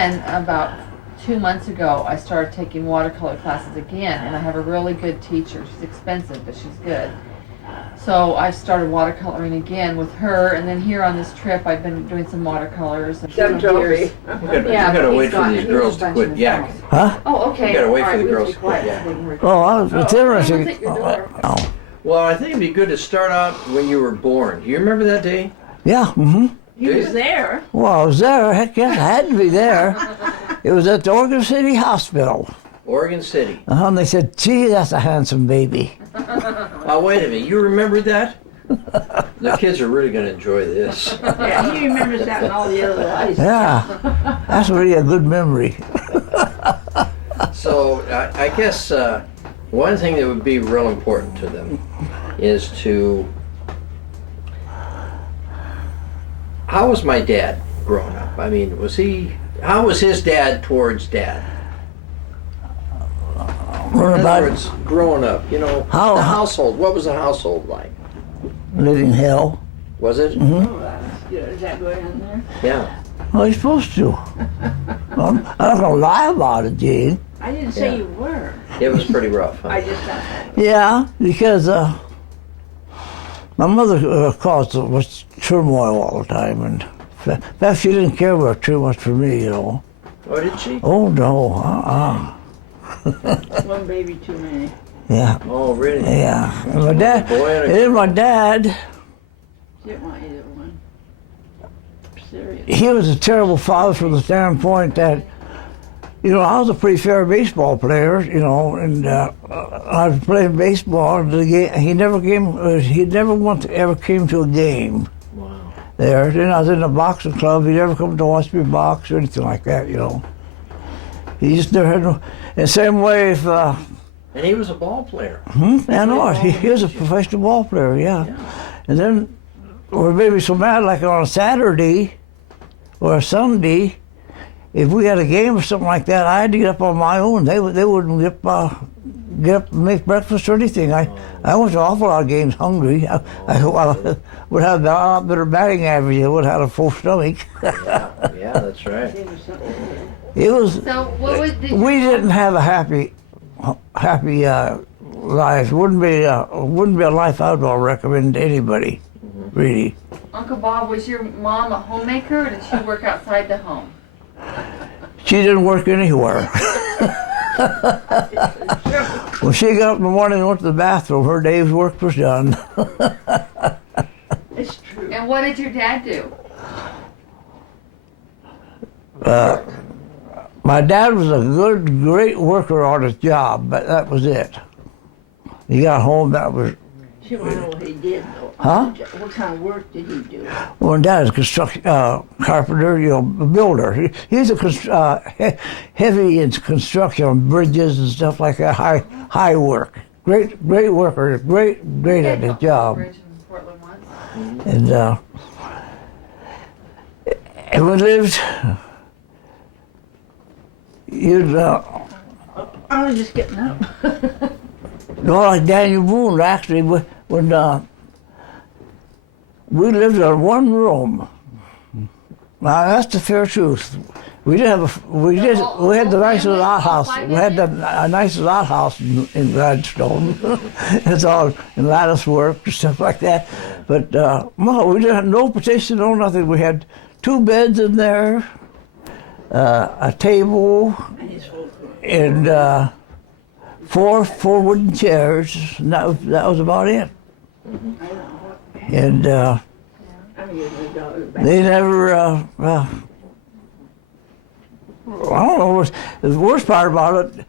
then about 2 months ago, I started taking watercolor classes again, and I have a really good teacher. She's expensive, but she's good. So I started watercoloring again with her, and then here on this trip, I've been doing some watercolors. And Some trophy. We gotta wait for these girls to quit yakking. Huh? Oh, okay. We gotta wait All for the right, girls to quit yakking. Oh, it's interesting. someone's at your door. Oh. Well, I think it'd be good to start out when you were born. Do you remember that day? Yeah, mm-hmm. He was there. Well, I was there. Heck yes, I had to be there. It was at the Oregon City Hospital. Oregon City. And they said, gee, that's a handsome baby. Oh, wait a minute. You remembered that? The kids are really going to enjoy this. Yeah, he remembers that and all the other lies. Yeah, that's really a good memory. So I guess one thing that would be real important to them is to... How was my dad growing up? I mean, how was his dad towards dad? In other words, growing up, you know, the household. What was the household like? Living hell. Was it? Mm-hmm. Oh, that's good. Is that going on there? Yeah. Well, you're supposed to. I'm not going to lie about it, Gene. I didn't say you were. It was pretty rough, huh? I just thought that. Yeah, because my mother caused much turmoil all the time, and in fact, she didn't care about too much for me, you know. Oh, did she? Oh no, One baby too many. Yeah. Oh, really? Yeah. And my dad. Boy, And then my dad. Didn't want either one. Serious. He was a terrible father from the standpoint that, you know, I was a pretty fair baseball player, you know, and I was playing baseball. And he never came. He never once ever came to a game. Wow. There. Then I was in a boxing club. He never come to watch me box or anything like that, you know. He just never had no. And same way if. And he was a ball player. I know. He was a professional ball player, yeah. And then we made me so mad, like on a Saturday or a Sunday, if we had a game or something like that, I had to get up on my own. They wouldn't get up and make breakfast or anything. I went to an awful lot of games hungry. I would have a lot better batting average. I would have had a full stomach. Yeah, that's right. It was. So what was We didn't have a happy life. Wouldn't be a life I would recommend to anybody, really. Uncle Bob, was your mom a homemaker, or did she work outside the home? She didn't work anywhere. When she got up in the morning and went to the bathroom, her day's work was done. It's true. And what did your dad do? My dad was a great worker on his job, but that was it. He got home, that was... She wanted to know what he did, though. Huh? What kind of work did he do? Well, Dad is a construction carpenter, you know, a builder. He's heavy in construction on bridges and stuff like that. High work. Great worker. Great at his job. Bridge in Portland once. And we lived. I was just getting up. No, like Daniel Boone, actually, when we lived in one room. Now that's the fair truth. We had the nicest outhouse. We had the nicest outhouse in Gladstone. It's all in lattice work and stuff like that. But no, we didn't have no partition, no nothing. We had 2 beds in there, a table, and four wooden chairs. And that was about it. And they never. I don't know. The worst part about it,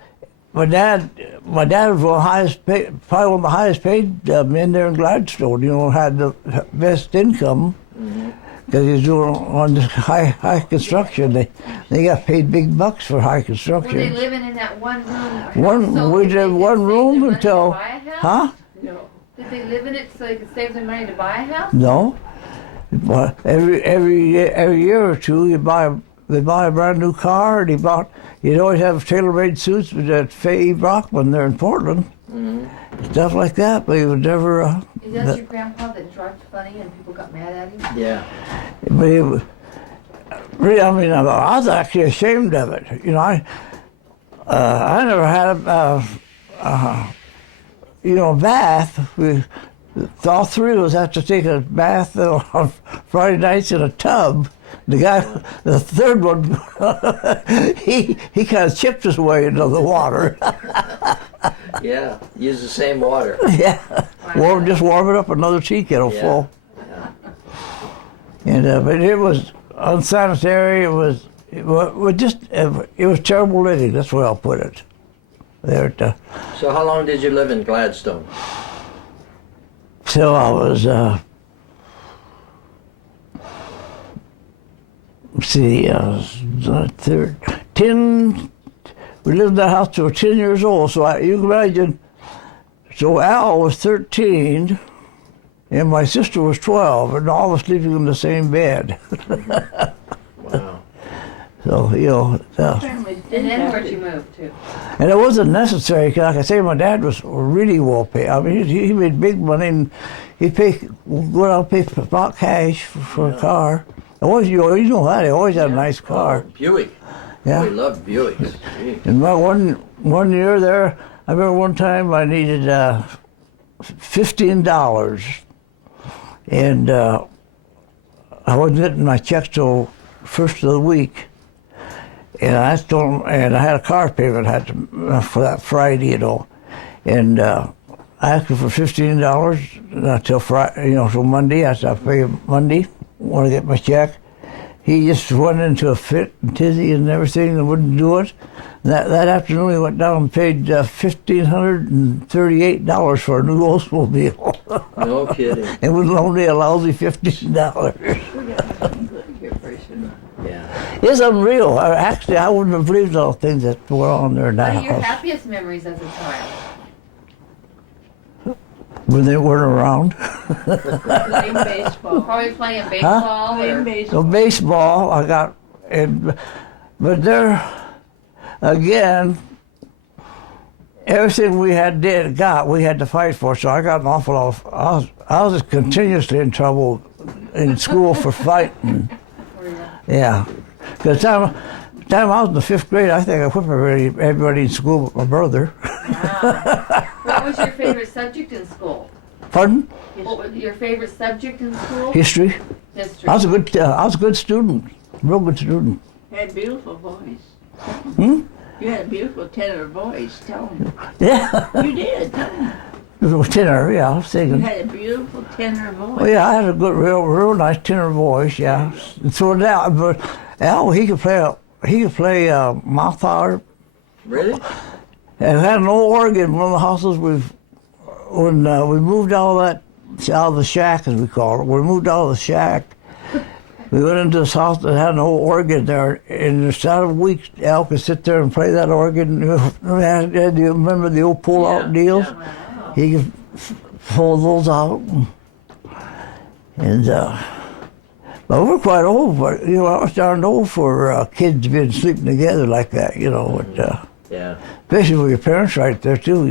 my dad was probably one of the highest paid men there in Gladstone. You know, had the best income because he was doing on this high construction. They got paid big bucks for high construction. Were they living in that one room? We did one room until, huh? No. Did they live in it so they could save their money to buy a house? No. But every year or two, they buy a brand new car, and you'd always have tailor-made suits with that Faye Brockman there in Portland, stuff like that. But he would never. Is that your grandpa that drives funny and people got mad at him? Yeah. But really, I mean, I was actually ashamed of it. You know, I never had a bath. All three of us had to take a bath on Friday nights in a tub. The guy, the third one, he kind of chipped his way into the water. Yeah, use the same water. Yeah, just warm it up another tea kettle full. Yeah. And but it was unsanitary. It was terrible living. That's where I'll put it. There, So how long did you live in Gladstone? till I was 10. We lived in that house till 10 years old. So you can imagine. So Al was 13, and my sister was 12, and all of us sleeping in the same bed. Wow. So, you know. Apparently And then have where'd to- you move to? And it wasn't necessary, because like I say, my dad was really well paid. I mean, he made big money, and he'd go out and pay for cash for a car. Always, you know that, he always had a nice car. Oh, Buick. Yeah. We loved Buicks. Gee. And my one year there, I remember one time I needed $15, and I wasn't getting my check till first of the week. And I told him, and I had a car payment for that Friday, you know, and I asked him for $15 till Friday, till Monday. I said, I'll pay you Monday. Want to get my check. He just went into a fit and tizzy and everything and wouldn't do it. That afternoon he went down and paid $1,538 for a new Oldsmobile. No kidding. It was only a lousy $15. We got something good here pretty soon. Yeah. It's unreal. Actually, I wouldn't have believed all the things that were on there in What that are your house happiest memories as a child? when they weren't around. Playing baseball. Probably playing baseball Playing or baseball. So baseball, I got, but there, again, everything we we had to fight for. So I got an awful lot of, I was continuously in trouble in school for fighting. Yeah, because time I was in the 5th grade, I think I whipped everybody in school but my brother. Wow. What was your favorite subject in school? Pardon? What was your favorite subject in school? History. History. I was a good student, real good student. You had a beautiful voice. Hmm? You had a beautiful tenor voice. Tell them. Yeah, You did. Tell them. it was tenor. Yeah, I was You singing. had a beautiful tenor voice. Well, yeah, I had a good, real nice tenor voice. Yeah. So now, but Al, he could play mouth harp. Really? And had an old organ in one of the houses when we moved out of the shack, as we call it. We moved out of the shack. We went into this house that had an old organ there, and instead of weeks, Al could sit there and play that organ. Do you remember the old pull-out deals? Yeah. He could pull those out. And but we're quite old, but I was darn old for kids being sleeping together like that, Yeah. especially with your parents right there too,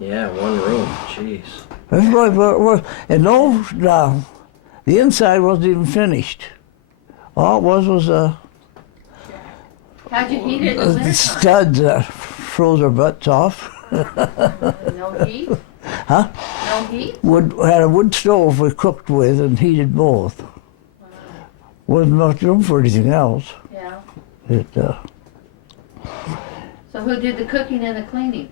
Yeah, one room. Jeez. And the inside wasn't even finished. All it was How'd you heat it in the the wintertime? studs froze our butts off. No heat? Huh? No heat? Had a wood stove we cooked with and heated both. Wasn't much room for anything else. Yeah. So who did the cooking and the cleaning?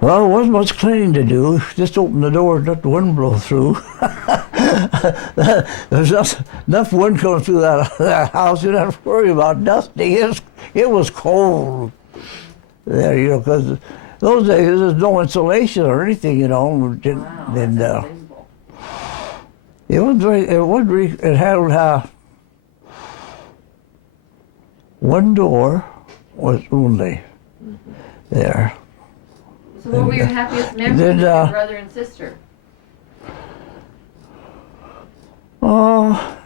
Well, there wasn't much cleaning to do. Just open the door and let the wind blow through. There's enough wind coming through that house. You don't have to worry about dusting. It was cold there, because those days there's no insulation or anything, Wow, that's unbelievable. It had one door was only there. So what were your happiest memories Then, with your brother and sister? Oh,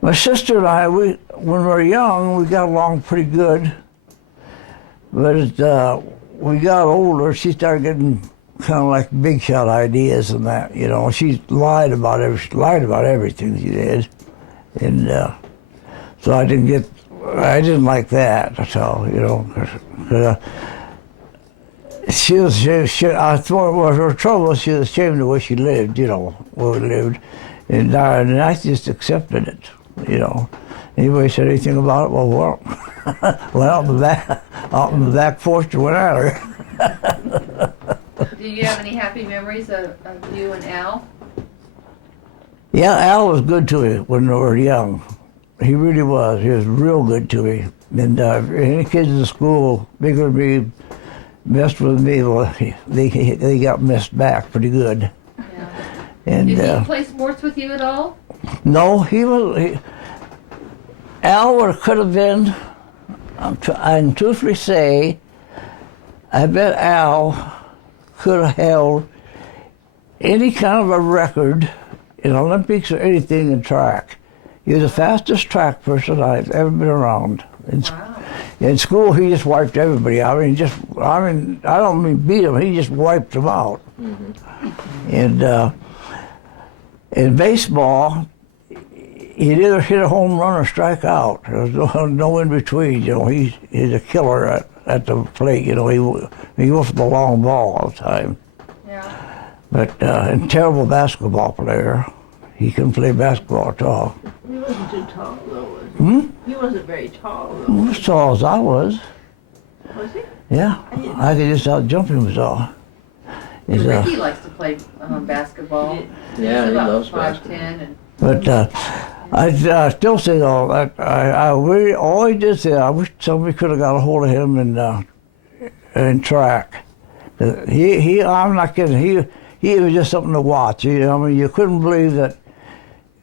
my sister and I, when we were young, we got along pretty good. But as we got older, she started getting kind of like big shot ideas and that, She lied about everything she did. And so I didn't like that at all, you know. 'Cause, I thought it was her trouble. She was ashamed of the way she lived, you know, where we lived. And I just accepted it, you know. Anybody said anything about it? Well, went out in the back porch and went at her. Do you have any happy memories of you and Al? Yeah, Al was good to me when we were young. He really was. He was real good to me. And any kids in school, bigger than me, messed with me, well, they got messed back pretty good. Yeah. And Did he play sports with you at all? no, Al could have been. I can truthfully say, I bet Al could have held any kind of a record in Olympics or anything in track. He was the fastest track person I've ever been around. Wow. In school, he just wiped everybody out. I don't mean beat them, he just wiped them out. Mm-hmm. And in baseball, he'd either hit a home run or strike out. There was no in between, you know. He's a killer at the plate, you know. He went for the long ball all the time. Yeah. But a terrible basketball player. He couldn't play basketball at all. He wasn't too tall, though, was he? He wasn't very tall, though. He was as tall as I was. Was he? Yeah, I could just out-jump him, was all. Ricky likes to play basketball. Yeah, he about loves 5'10" basketball. and But I still say though that I really always did say I wish somebody could have got a hold of him in track. I'm not kidding. He was just something to watch. I mean, you couldn't believe that.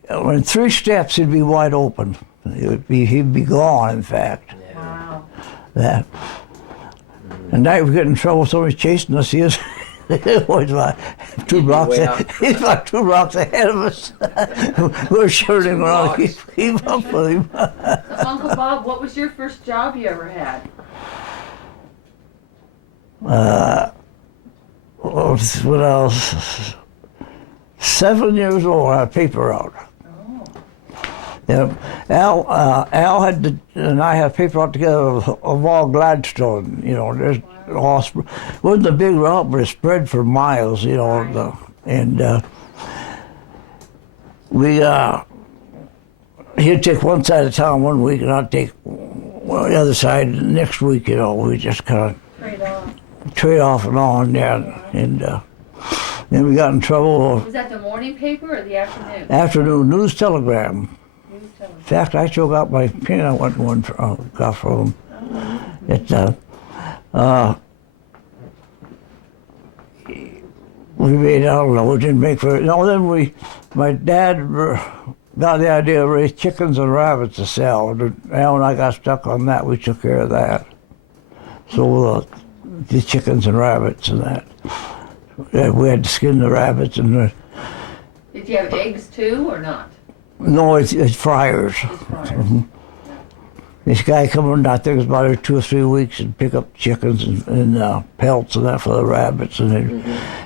In 3 steps, he'd be wide open. He'd be gone. In fact, wow. that. And now we get in trouble. Somebody's chasing us. He was like 2 blocks. He's like 2 blocks ahead of us. We're shooting around. Keep up with him. So, Uncle Bob, what was your first job you ever had? When I was 7 years old, I had paper route. Yeah, Al and I had paper out together of all Gladstone. You know, there's all wasn't a big route, but it spread for miles. You know, he'd take one side of town one week, and I'd take the other side next week. You know, we just kind of trade off and on. Yeah, and then we got in trouble. Was that the morning paper or the afternoon? Afternoon News Telegram. In fact, I still got my pen. I went one got from him. We made, I don't know, we didn't make for. No, then my dad got the idea to raise chickens and rabbits to sell. Al and I got stuck on that. We took care of that. So the chickens and rabbits and that. We had to skin the rabbits and. Did you have eggs too or not? No, it's fryers. Just fryers. Mm-hmm. This guy come in, I think it was about every 2 or 3 weeks, and pick up chickens and pelts and that for the rabbits. And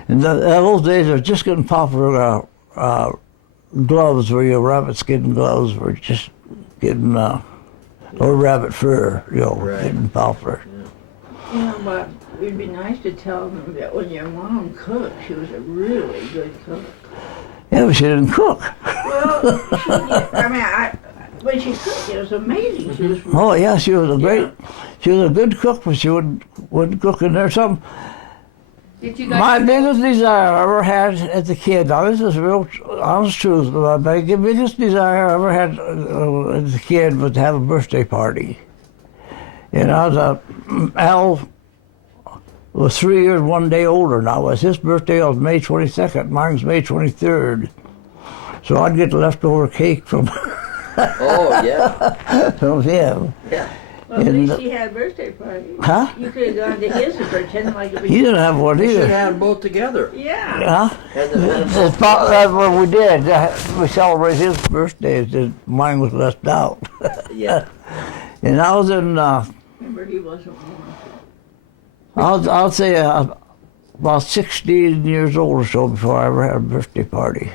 those days they were just getting popular. Gloves, where your rabbit skin gloves were just getting, or rabbit fur, you know, Right. getting popular. Yeah, but it'd be nice to tell them that when your mom cooked, she was a really good cook. Yeah, but she didn't cook. Well, she did. I mean, when she cooked, it was amazing. She was. Oh yeah, she was she was a good cook, but she wouldn't cook in there. Something. Did you guys? My biggest desire I ever had as a kid, now this is real honest truth, my biggest desire I ever had as a kid was to have a birthday party. And Al was 3 years, 1 day older than I was. His birthday was May 22nd, mine was May 23rd. So I'd get leftover cake from Oh, yeah. from him. Yeah. Well, at least he had a birthday party. Huh? You could have gone to his and pretended like it was. He didn't have one We should either. have them both together. Yeah. Huh? Had That's what we did. We celebrated his birthday. Mine was left out. yeah. And I was in, Remember, he wasn't one. I'll say about 16 years old or so before I ever had a birthday party.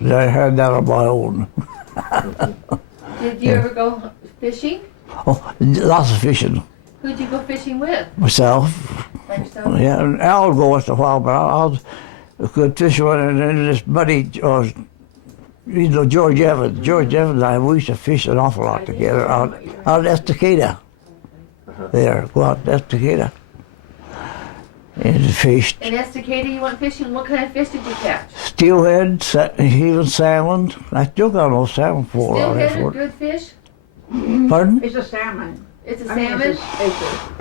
I had that on my own. Did you ever go fishing? Oh, lots of fishing. Who'd you go fishing with? Myself. By yourself? Yeah, and Al would go once in a while, but I was a good fisherman, and then this buddy, George Evans. George Evans and I, we used to fish an awful lot together out at Estacada. There, go out to Estacada. And fished. In Estacada, you went fishing. What kind of fish did you catch? Steelhead, even salmon. I still got those salmon for Steelhead are good fish? Pardon? It's a salmon. It's a I mean, salmon? it's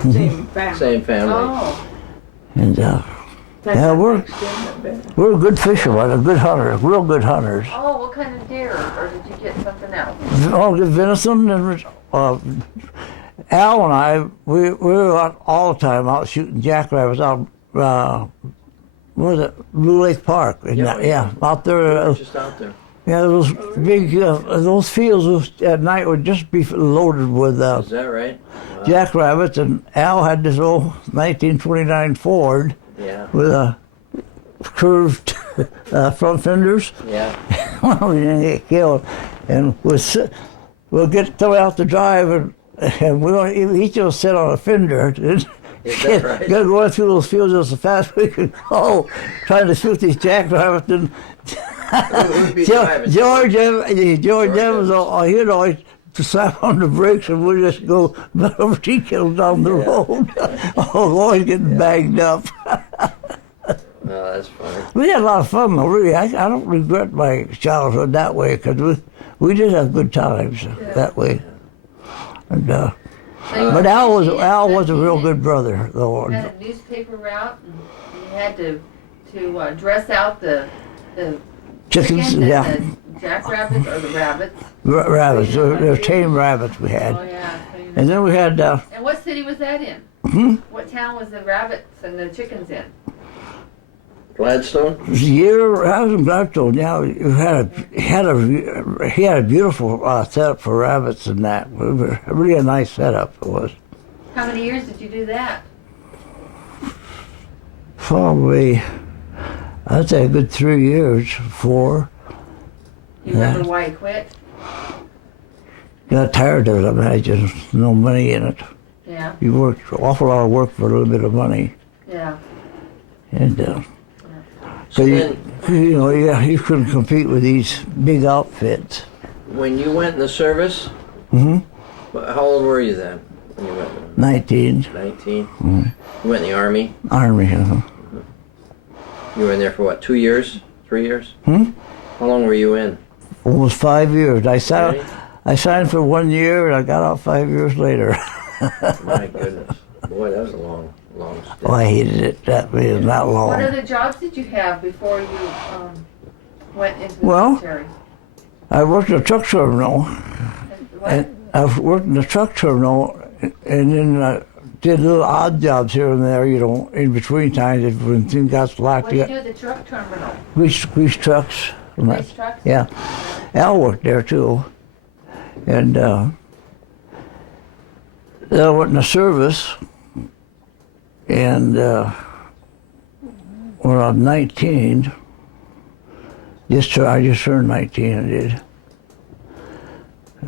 the same family. Same family. Oh. And That's yeah, what we're- makes them better. we're good fishermen, good hunters, real good hunters. Oh, what kind of deer? Or did you get something else? Oh, good venison and Al and I, we were out all the time out shooting jackrabbits out. What was it? Blue Lake Park. Yeah, out there. Just out there. Yeah, those big, those fields at night would just be loaded with Is that right? Wow. jackrabbits, and Al had this old 1929 Ford Yeah. with a curved front fenders. Yeah. Well, we didn't get killed, and we'll get thrown out to drive, and we don't even, each of us sit on a fender. Is that right? Gotta go through those fields as fast as we could go, trying to shoot these jackrabbits. And Who'd be driving? George Evans, he'd always slap on the brakes, and we'd just go over 2 kills down the road. Always getting bagged up. No, that's funny. We had a lot of fun, though, really. I don't regret my childhood that way, because we did have good times that way. And, So you but went Al fishing was a at real 19 good brother, though. You had a newspaper route, and you had to dress out the Chickens, and yeah. the jackrabbits or the rabbits. Rabbits, they're tame rabbits we had. Oh yeah. And then we had, And what city was that in? What town was the rabbits and the chickens in? Gladstone? I was in Gladstone, yeah, he had a beautiful setup for rabbits and that. Really a nice setup it was. How many years did you do that? Probably, I'd say a good 3 years, 4. You remember why you quit? Got tired of it, I imagine. No money in it. Yeah, You worked an awful lot of work for a little bit of money. yeah. And so you couldn't compete with these big outfits. When you went in the service, Mm-hmm. how old were you then? When you went? 19, 19? Mm-hmm. You went in the Army? Army. You were in there for what, 2 years? 3 years? Hmm? How long were you in? Almost 5 years. I Really? signed for 1 year, and I got out 5 years later. My goodness. Boy, that was a long stint. Oh, I hated it. That was not What long. other jobs did you have before you went into the Well, military? I worked in a truck terminal. And what? And I worked in the truck terminal, and then did little odd jobs here and there, in between times when things got slack. What do you do at the truck terminal? Grease trucks. Grease trucks? Yeah. Al worked there too. And I went in the service, and when I was 19, I just turned 19, I did.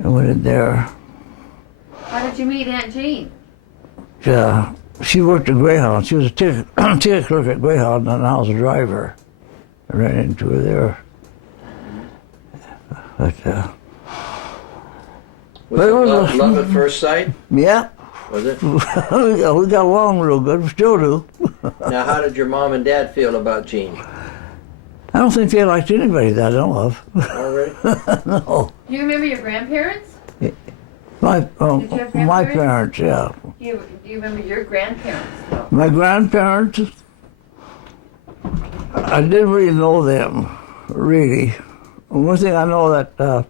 I went in there. How did you meet Aunt Jean? She worked at Greyhound. She was a ticket clerk at Greyhound, and I was a driver. I ran into her there. But, Was it love at first sight? yeah, Was it? we got along real good. We still do. Now, how did your mom and dad feel about Gene? I don't think they liked anybody that I know of. Already? No. Do you remember your grandparents? My Did you have my grandparents? parents, yeah. Do you remember your grandparents? Though? My grandparents, I didn't really know them, really. One thing I know that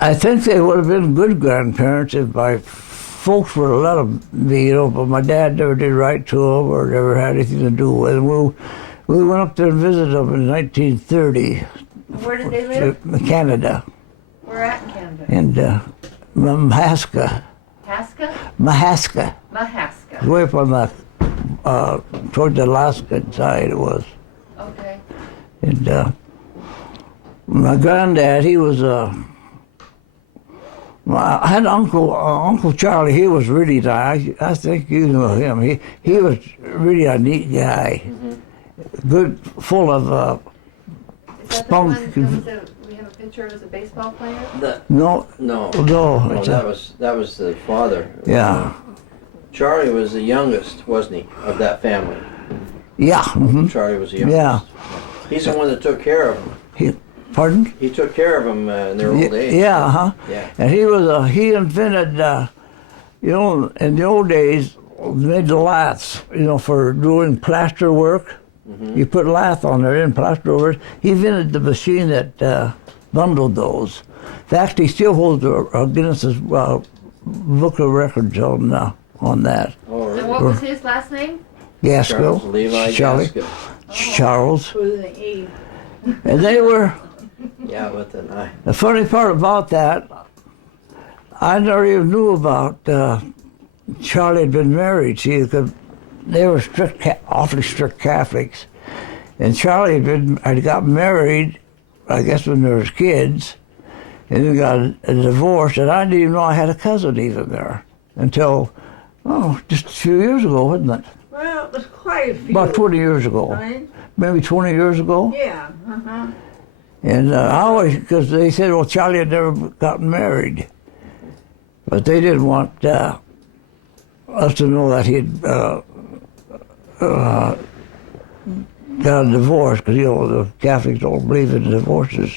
I think they would have been good grandparents if my folks would have let them be, but my dad never did write to them or never had anything to do with them. We went up there and visited them in 1930. Where did they live? In Canada. Where at in Canada? And Mahaska. Haska? Mahaska. Mahaska. Way up on the, towards the Alaskan side it was. Okay. And My granddad, he was I had Uncle Charlie. He was really nice. I think you know him. He was really a neat guy. Good, full of Is that spunk. the one we have a picture of as a baseball player? No, No, no. that was the father. Yeah. Charlie was the youngest, wasn't he, of that family? Yeah. Mhm. Charlie was the youngest. Yeah. He's the one that took care of him. Pardon? He took care of them in their old age. Yeah, huh? Yeah. And he invented, you know, in the old days, made the laths, you know, for doing plaster work. You put lath on there in plaster work. He invented the machine that bundled those. In fact, he still holds a Guinness's Book of Records on that. Oh, really? And what was his last name? Gaskell, Charles Levi Charlie, Gaskell. Charles, With an E. and they were. Yeah, with an I. The funny part about that, I never even knew about Charlie had been married. See, because they were strict, awfully strict Catholics, and Charlie had got married, I guess when there was kids, and then got a divorce, and I didn't even know I had a cousin even there until, just a few years ago, wasn't it? Well, it was quite a few. About 20 years ago, Right? maybe 20 years ago. Yeah, And I always, because they said, well, Charlie had never gotten married. But they didn't want us to know that he'd got a divorce, because, you know, the Catholics don't believe in divorces.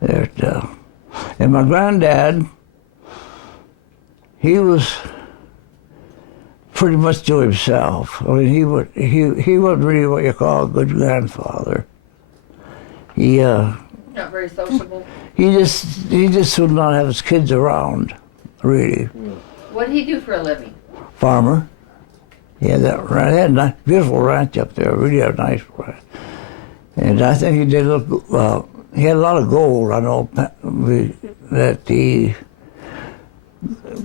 Yeah. And my granddad, he was pretty much to himself. I mean, he wasn't really what you call a good grandfather. He Not very sociable. He just would not have his kids around, really. What did he do for a living? Farmer. He had that ranch, he had a nice, beautiful ranch up there, really a nice ranch. And I think he did look, he had a lot of gold, I know, that he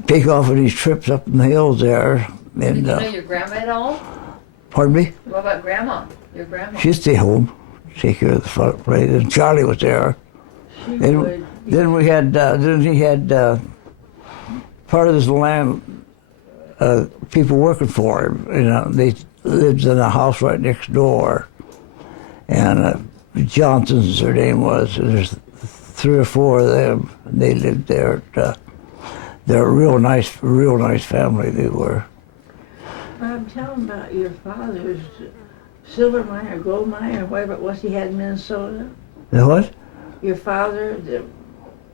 take off on these trips up in the hills there. Did And, you know your grandma at all? pardon me? What about grandma? Your grandma? She'd stay home, take care of the front place, and Charlie was there. she And would. then we had, then he had part of his land, people working for him. You know, they lived in a house right next door, and Johnson's their name was. And there's 3 or 4 of them. And they lived there. They're a real nice family. They were. I'm telling about your father's silver mine or gold mine or whatever it was he had in Minnesota. The what? Your father, the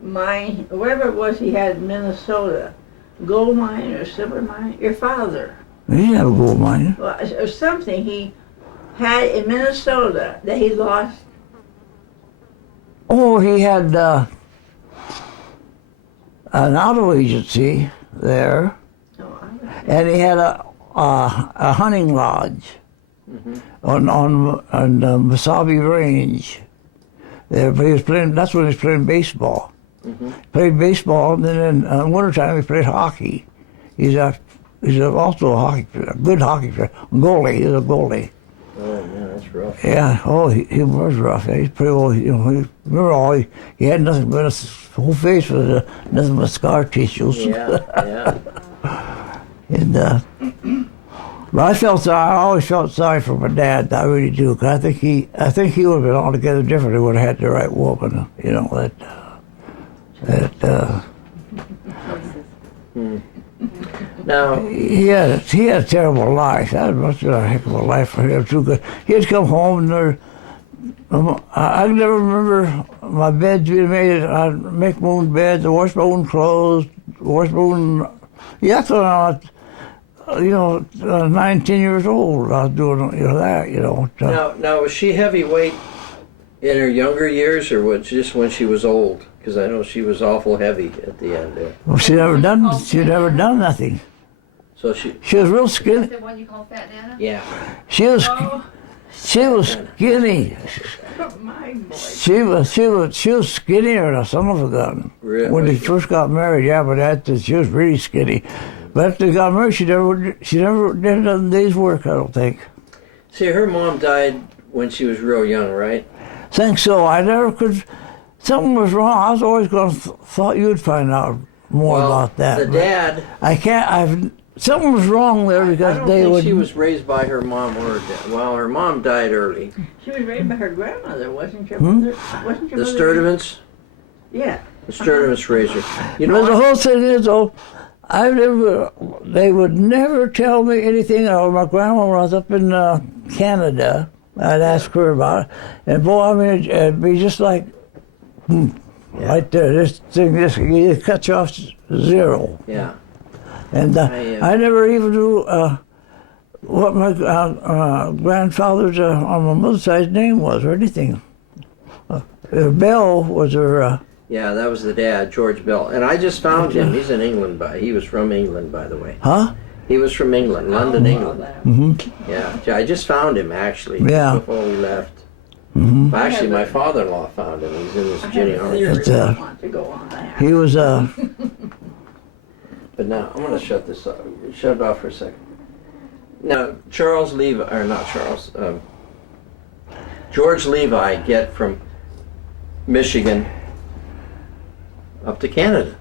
mine, whatever it was he had in Minnesota, gold mine or silver mine. Your father, He didn't have a gold mine. or something he had in Minnesota that he lost. Oh, he had an auto agency there, Oh, and he had a hunting lodge on Wasabi Range. There, but he was playing. That's when he was playing baseball. Played baseball, and then in wintertime he played hockey. He's also a good hockey player. Goalie. He's a goalie. Oh, man, that's rough. Yeah. Oh, he was rough. Yeah, he's pretty old. You know, he had nothing but his whole face was nothing but scar tissues. Yeah. And but I always felt sorry for my dad. I really do, 'cause I think he would have been altogether different. He would have had the right woman. You know that. Now, He had a terrible life. That must have been a heck of a life for him too. 'Cause he'd come home and I never remember my beds being made. I'd make my own beds, wash my own clothes, wash my own. Yeah, that's when I was, 9, 10 years old. I was doing that. now was she heavyweight in her younger years, or was just when she was old? Because I know she was awful heavy at the end there. Well, she never done nothing. So she, She was real Is skinny. that the one you call Fat Nana? yeah. She was skinny. My boy. She was skinnier than some of a gun. Really? When they first got married, yeah, but she was really skinny. But after they got married, she never did a day's work, I don't think. See, her mom died when she was real young, right? think so. I never could. Something was wrong. I was always going to thought you'd find out more Well, about that. the but dad. I can't. Something was wrong there because I don't they think would. she was raised by her mom or her dad. Well, her mom died early. She was raised by her grandmother, wasn't your mother? Wasn't your The mother? Sturdivants. Yeah. The Sturdivants raised her. You But know the what? whole thing is, though, they would never tell me anything. My grandma was up in Canada. I'd ask her about it. And boy, I mean, it'd be just like, right there, this thing, it cuts you off zero. Yeah. And I never even knew what my grandfather's, on my mother's side, name was or anything. Bell was her, Yeah, that was the dad, George Bell. And I just found him. He's in England. He was from England, by the way. huh? He was from England, London, England. Mm-hmm. Yeah, I just found him, actually, Yeah. before we left. Mm-hmm. Well, actually, my father-in-law found him. He's in this I have Jenny a Army. theory It's, I want to go on that. He was, But now, I'm going to shut this off. Shut it off for a second. Now, Charles Levi, or not Charles, George Levi get from Michigan up to Canada.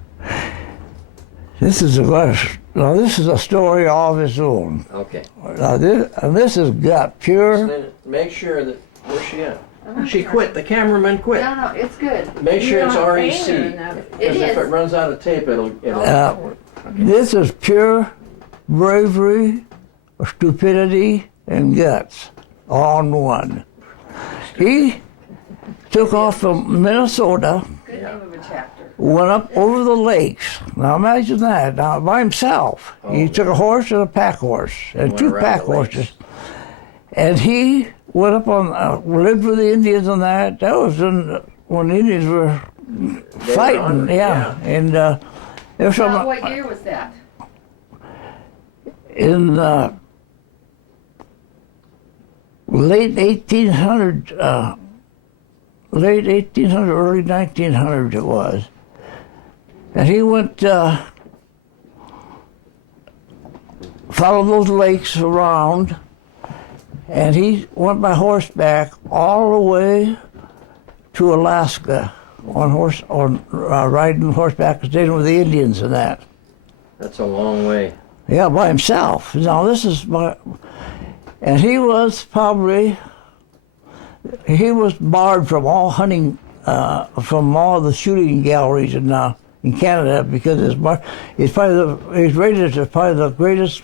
this is a story of its own. Okay. Now this has got pure. Then make sure that, where's she at? She quit. The cameraman quit. No, it's good. Make sure it's You're not REC. paying enough. Because if it is. runs out of tape, it'll This is pure bravery, stupidity, and guts, all in one. He took off from Minnesota, Good name of a chapter. went up over the lakes. Now imagine that, now by himself. He took a horse and a pack horse, and Went two around pack the lakes. horses. And he went up on, lived with the Indians and that. That was when the Indians were fighting, honored, yeah. And there was some, Now, what year was that? in late 1800, early 1900 it was. And he went, followed those lakes around, and he went by horseback all the way to Alaska riding horseback and staying with the Indians and that. That's a long way. Yeah, by himself. Now this is and he was barred from all hunting, from all the shooting galleries in Canada because he's rated as probably the greatest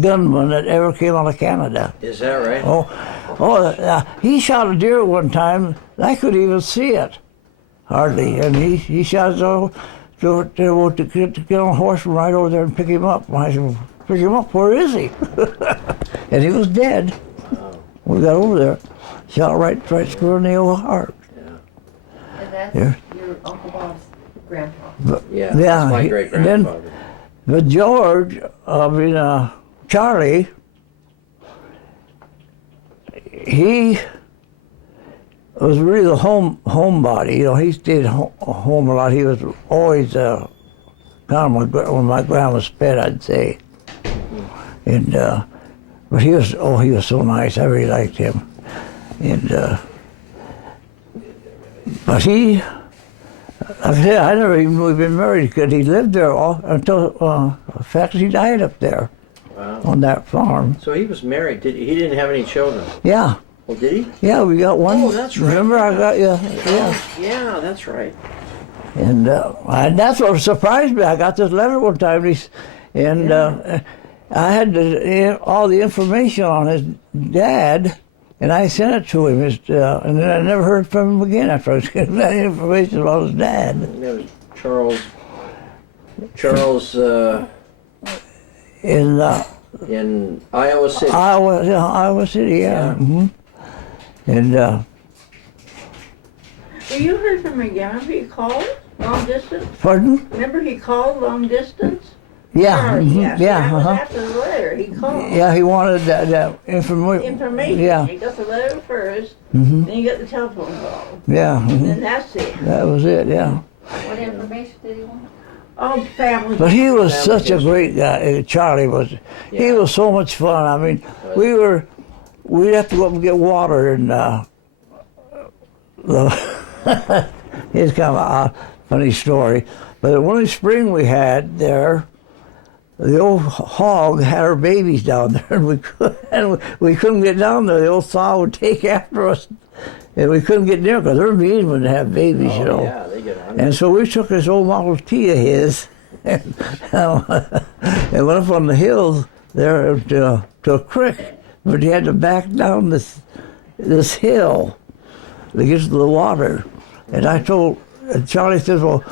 gunman that ever came out of Canada. Is that right? He shot a deer one time. I couldn't even see it, hardly. And he shot to get on a horse and ride over there and pick him up. And I said, pick him up, where is he? And he was dead. Wow. We got over there, shot right square in the old heart. And that's Yeah. your Uncle Bob's grandpa. But, Yeah, that's my he- great-grandfather. But George, Charlie, he was really the homebody. You know, he stayed home a lot. He was always kind of when my grandma's pet, I'd say. And but he was so nice. I really liked him. And but he, like I said, I never even knew he'd been married because he lived there until in fact he died up there Wow. on that farm. So he was married. He didn't have any children. Yeah. Well, did he? Yeah, we got one. Oh, that's right. Remember, I got you. Yeah, Yeah, that's right. and that's what surprised me. I got this letter one time, and I had all the information on his dad, and I sent it to him. And then I never heard from him again after I was getting that information about his dad. That was Charles In in Iowa City. Iowa City, yeah. Yeah. Hmm. And Well, you heard from him again. Remember he called long distance? pardon? Remember he called long distance? Yeah, Sorry, mhm, yes. yeah, That was uh-huh. after the letter. He called. Yeah, he wanted that information. Information. Yeah. He got the letter first, Mhm. then he got the telephone call. Yeah, And mhm. then that's it. That was it. Yeah. What information did he want? All family. But he was Family such a history. great guy. Charlie was. He Yeah. was so much fun. I mean, we'd have to go up and get water, and it's kind of a funny story. But one spring we had there, the old hog had her babies down there, and we couldn't get down there. The old sow would take after us, and we couldn't get near because they're mean when they have babies, you know. Yeah, they get on. And so we took this old Model T of his and went up on the hills there to a creek, but you had to back down this hill to get to the water. And I told Charlie, says, well,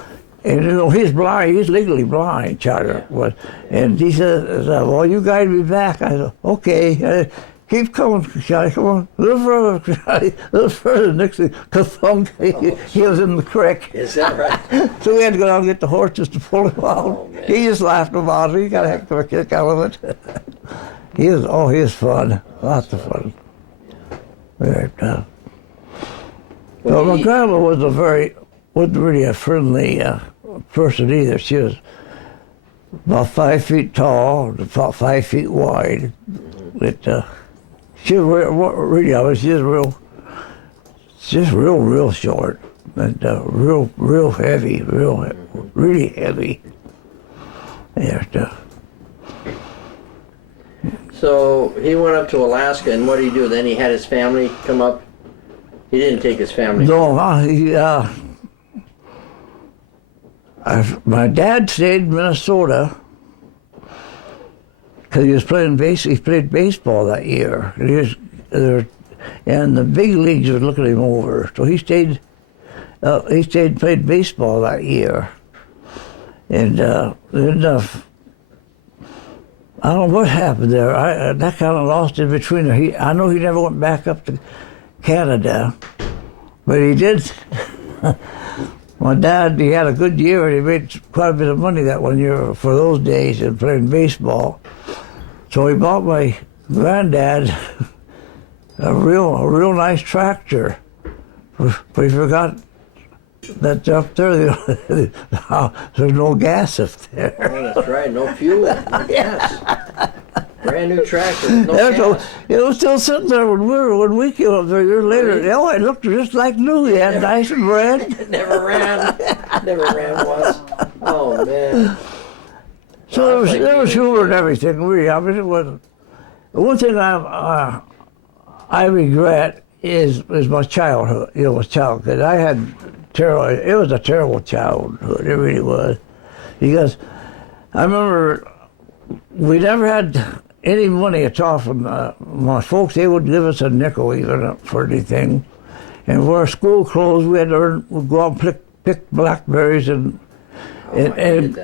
and you know, he's blind, he's legally blind, Charlie was. And he said, well, you guide me back. I said, okay. Keep coming, Charlie, come on. A little further, Charlie, a little further. Next thing, ka-thunk, he was in the creek. Is that right? So we had to go down and get the horses to pull him out. Oh, man. He just laughed about it. He got a heck of a kick out of it. He was fun. Lots of fun. Very tough. Well, my grandma wasn't really a friendly person either. She was about 5 feet tall, about 5 feet wide. But she was really, she's real short, and real heavy, really heavy. Yeah. So he went up to Alaska, and what did he do? Then he had his family come up. He didn't take his family. No, my dad stayed in Minnesota because he was playing he played baseball that year. And the big leagues were looking him over. So he stayed and played baseball that year. And then I don't know what happened there. That kind of lost in between. I know he never went back up to Canada, but he did. My dad, he had a good year, and he made quite a bit of money that one year for those days in playing baseball. So he bought my granddad a real nice tractor, but he forgot that up there, there's no gas up there. Oh, that's right. No fuel. No gas. Brand new tractor. No gas. It was still sitting there when we came up there years later. Oh, it looked just like new. He had nice and red. It never ran. Never ran once. Oh man. So there was humor and everything. Really, I mean, it was. One thing I regret is my childhood. You know, my childhood. I had terrible. It was a terrible childhood. It really was, because I remember we never had any money at all from my folks. They would give us a nickel even for anything. And for our school clothes, we'd go out and pick blackberries and they'd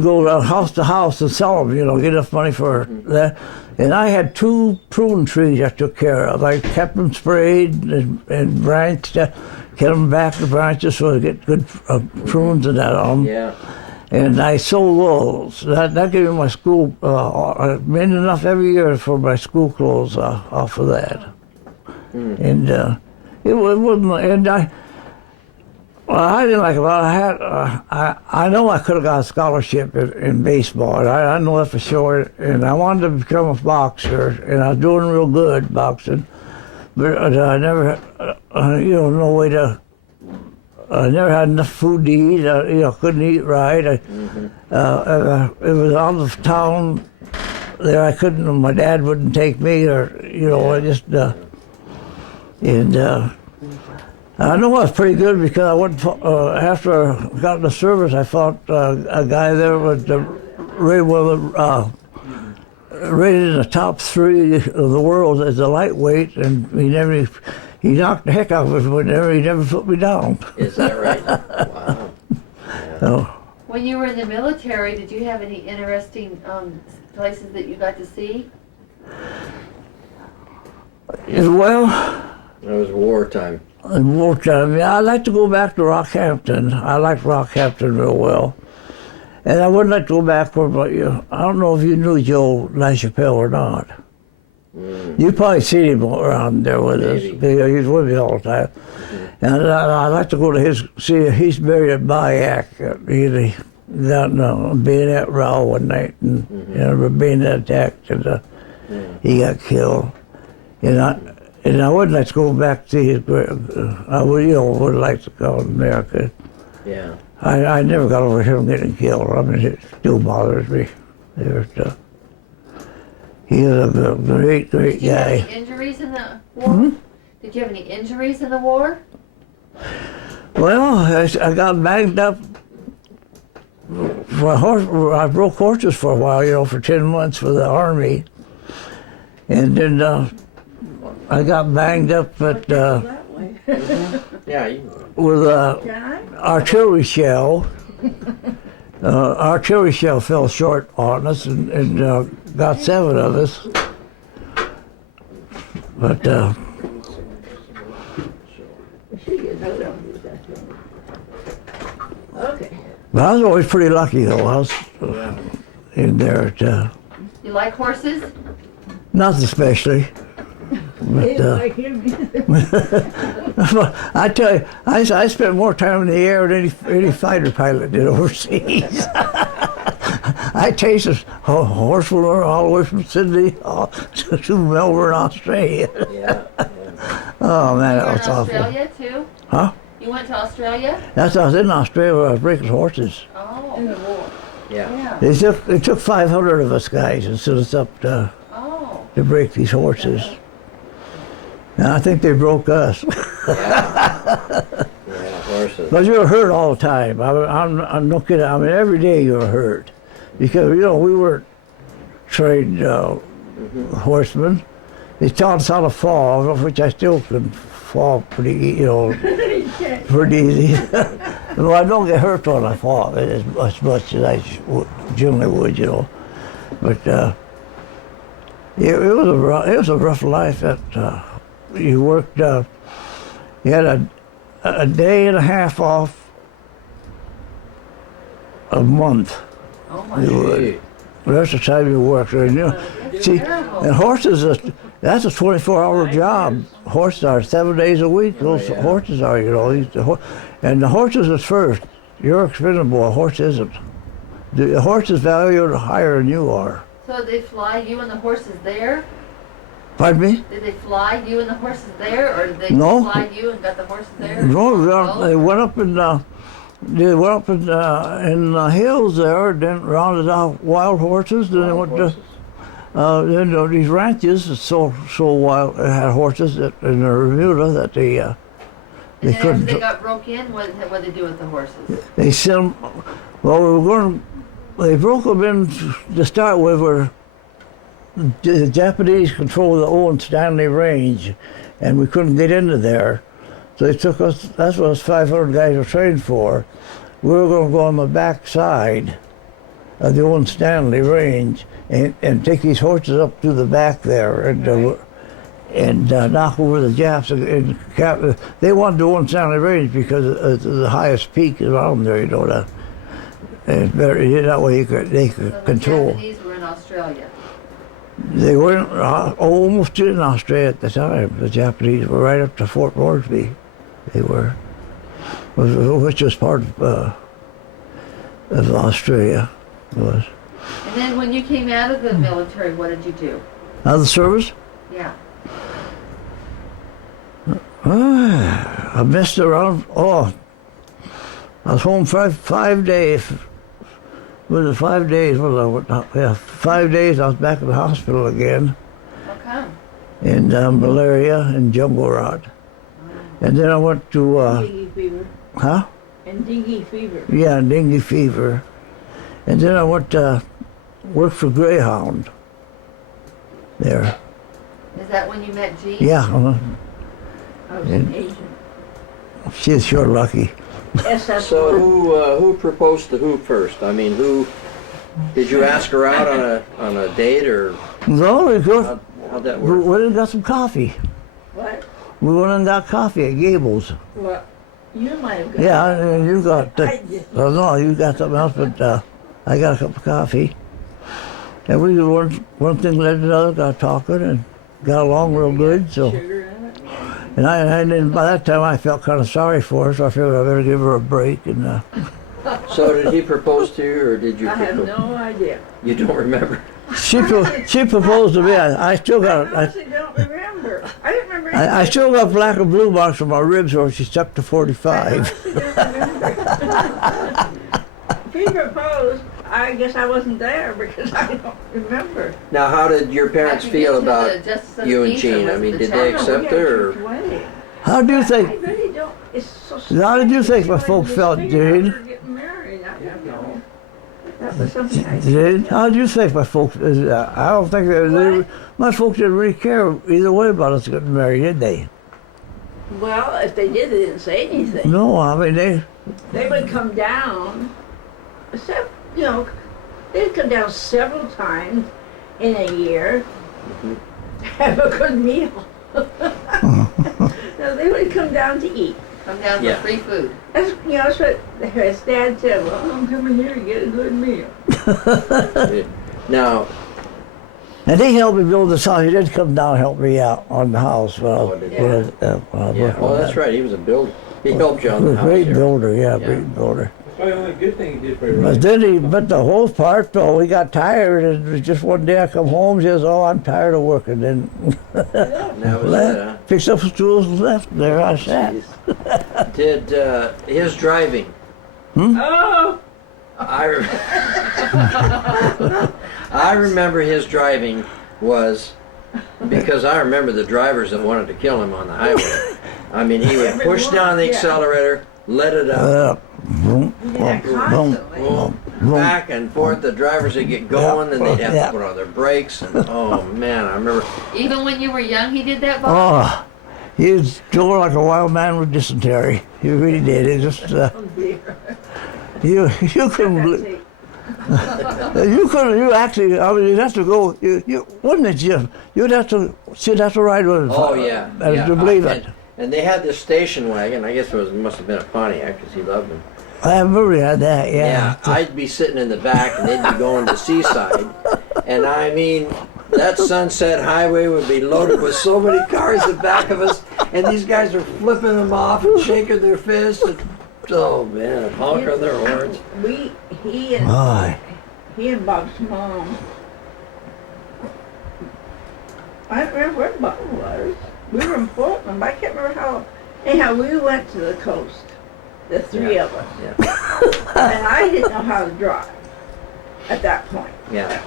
go house to house and sell them, you know, get enough money for that. And I had 2 prune trees I took care of. I kept them sprayed and branched, kept them back the branches so I get good prunes and that on them. Yeah. And I sold those. That gave me my school, I made enough every year for my school clothes off of that. And it wasn't, and I didn't like it. I know I could have got a scholarship in baseball. I know that for sure. And I wanted to become a boxer, and I was doing real good boxing. But I never, no way to. I never had enough food to eat. Couldn't eat right. It was out of town. There, I couldn't. My dad wouldn't take me, or I just. I know I was pretty good because I went after I got in the service. I fought a guy there with rated in the top 3 of the world as a lightweight, and he knocked the heck out of me, but he never put me down. Is that right? Wow. Yeah. So, When you were in the military, did you have any interesting places that you got to see? Well, it was wartime. In wartime, yeah, I'd like to go back to Rockhampton. I liked Rockhampton real well. And I would like to go back for, I don't know if you knew Joe LaChapelle or not. You probably seen him around there with us. He was with me all the time. And I'd like to go to he's buried at Bayak. He got in a bayonet row one night, and a bayonet attacked, and he got killed. And And I would like to go back to his, I would, would like to go to America. Yeah. I never got over him getting killed. I mean, it still bothers me. He is a great, great Did you have guy. any injuries in the war? Did you have any injuries in the war? Well, I got banged up. For a horse, I broke horses for a while, for 10 months for the Army. And then I got banged up at, That way. Yeah. with a Can I? artillery shell. Artillery shell fell short on us and got 7 of us. But She gets hold of you, that's all. Okay. I was always pretty lucky, though. I was in there at, You like horses? not especially. They But like him either. I tell you, I spent more time in the air than any fighter pilot did overseas. I chased a horse all the way from Sydney to Melbourne, Australia. Yeah. Oh man, You that were in was awful. Australia too? Huh? You went to Australia? I was in Australia. I was breaking horses. In Oh. the war. Yeah. Yeah. They took 500 of us guys and set us up to Oh. break these horses. And I think they broke us. Yeah, horses. But you're hurt all the time. I'm no kidding. I mean, every day you're hurt. Because, we weren't trained horsemen. They taught us how to fall, which I still can fall pretty, pretty easy. Well, I don't get hurt when I fall as much as I generally would, But it was a rough life. That you worked. You had a day and a half off a month. Oh my You God. would. The rest of the time you worked. See, and horses, that's a 24-hour job. Horses are 7 days a week. Those horses are, and the horses is first. You're expendable. A horse isn't. The horse is valued higher than you are. So did they fly you and the horses there? Pardon me? Did they fly you and the horses there, or did they No. fly you and got the horses there? No, they went up in the hills there, then rounded out wild horses. Then they went to these ranches so wild had horses in the Bermuda that they And then after couldn't. they got broke in, what did they do with the horses? They sent them. Well, they broke them in to start with. Where the Japanese controlled the Owen Stanley Range, and we couldn't get into there. So they took us. That's what us 500 guys were trained for. We were going to go on the back side of the Owen Stanley Range and take these horses up to the back there and knock over the Japs. They wanted the Owen Stanley Range because it's the highest peak around there. And better that way they could So the control. Japanese were in Australia. They weren't almost in Australia at the time. The Japanese were right up to Fort Moresby. They were, which was part of Australia. Was And then when you came out of the military, what did you do? out of the service. Yeah. I messed around. Oh, I was home for 5 days. Was it 5 days? Yeah, 5 days. I was back in the hospital again. How come? And malaria and jungle rot. And then I went to, Dengue fever. huh? And dengue fever. Yeah, dengue fever. And then I went to work for Greyhound there. Is that when you met Gene? Yeah, I was an agent. she's sure lucky. Yes, that's So who proposed to who first? I mean, who did you ask her out on a date, or No, we go. how'd that We work? went and got some coffee. what? We went and got coffee at Gable's. Well, you might have got Yeah, and you got. I did. Oh no, you got something else, but I got a cup of coffee. And we one thing led to another, got talking and got along real good. So, sugar in it. and then by that time I felt kind of sorry for her, so I figured I better give her a break. And So did he propose to you, or did you? I have propose? no idea. You don't remember? she proposed to me. I still got. I honestly don't remember. I didn't remember I still got black and blue marks on my ribs where she stuck to 45. Fever pose, I guess I wasn't there because I don't remember. Now, how did your parents After you feel get to about the Justice of the you and Peace, Gene? or I was mean, it did the they chapel? accept her? Or? How do you I think? really don't, it's so How did you think my strange folks when felt, you figure out Gene? we're getting married. I don't know. That was something I How do you think my folks? I don't think my folks didn't really care either way about us getting married, did they? Well, if they did, they didn't say anything. No, I mean They would come down, they'd come down several times in a year, have a good meal. No, they would come down to eat. Come down Yeah. for free food. That's what his dad said. Well, I'm coming here to get a good meal. Now, And he helped me build this house. He did come down and help me out on the house. Well, Oh, did he? when I was yeah, working well, on that's that. right. He was a builder. He helped you on He was the a house great here. builder, Yeah. great builder. That's probably the only good thing he did for you, But right? but the whole part, though, we got tired. And it was just one day I come home, says, "Oh, I'm tired of working." Then And that was it, huh? picked up the tools and left. There I sat. Jeez. Did his driving? Oh, I I remember his driving was because I remember the drivers that wanted to kill him on the highway. I mean, he would push down the Yeah. accelerator, let it up, Boom, yeah, boom, constantly. boom, boom. back and forth. The drivers would get going, and they'd have Yeah. to put on their brakes. And oh man, I remember. Even when you were young, he did that, Bob? Oh, he was drove like a wild man with dysentery. He really did. It just Oh, dear. you couldn't believe. You actually, I mean, you'd have to go, you wouldn't it, Jim? You'd have to ride with him. Oh yeah, yeah. To believe it. And they had this station wagon. I guess it must have been a Pontiac because he loved them. I remember he had that, yeah. I'd be sitting in the back, and they'd be going to Seaside, and I mean, that Sunset Highway would be loaded with so many cars in back of us, and these guys are flipping them off and shaking their fists, and oh man, honking their horns. My. He and Bob's mom. I don't remember where Bob was. We were in Portland, but I can't remember how. Anyhow, we went to the coast, the three of us, Yeah, and I didn't know how to drive at that point. yeah.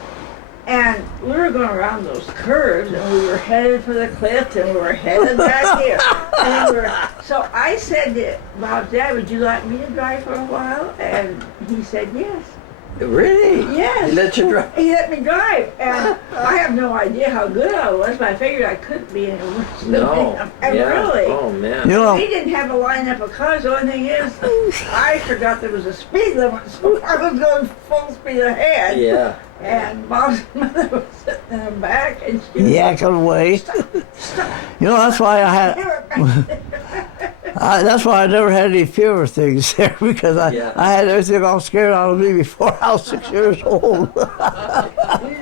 And we were going around those curves, and we were headed for the cliff, and we were headed back here. And so I said to Bob's dad, "Would you like me to drive for a while?" And he said yes. Really? Yes. He let you drive? He let me drive, and I have no idea how good I was, but I figured I couldn't be any worse than No. him. And Yeah. really, Oh man. You know, we didn't have a lineup of cars. The only thing is, I forgot there was a speed limit, so I was going full speed ahead. Yeah. And Bob's mother was sitting in the back, and she was yakking away. stop. You know, that's why that's why I never had any fear of things there, because Yeah. I had everything all scared out of me before I was 6 years old. You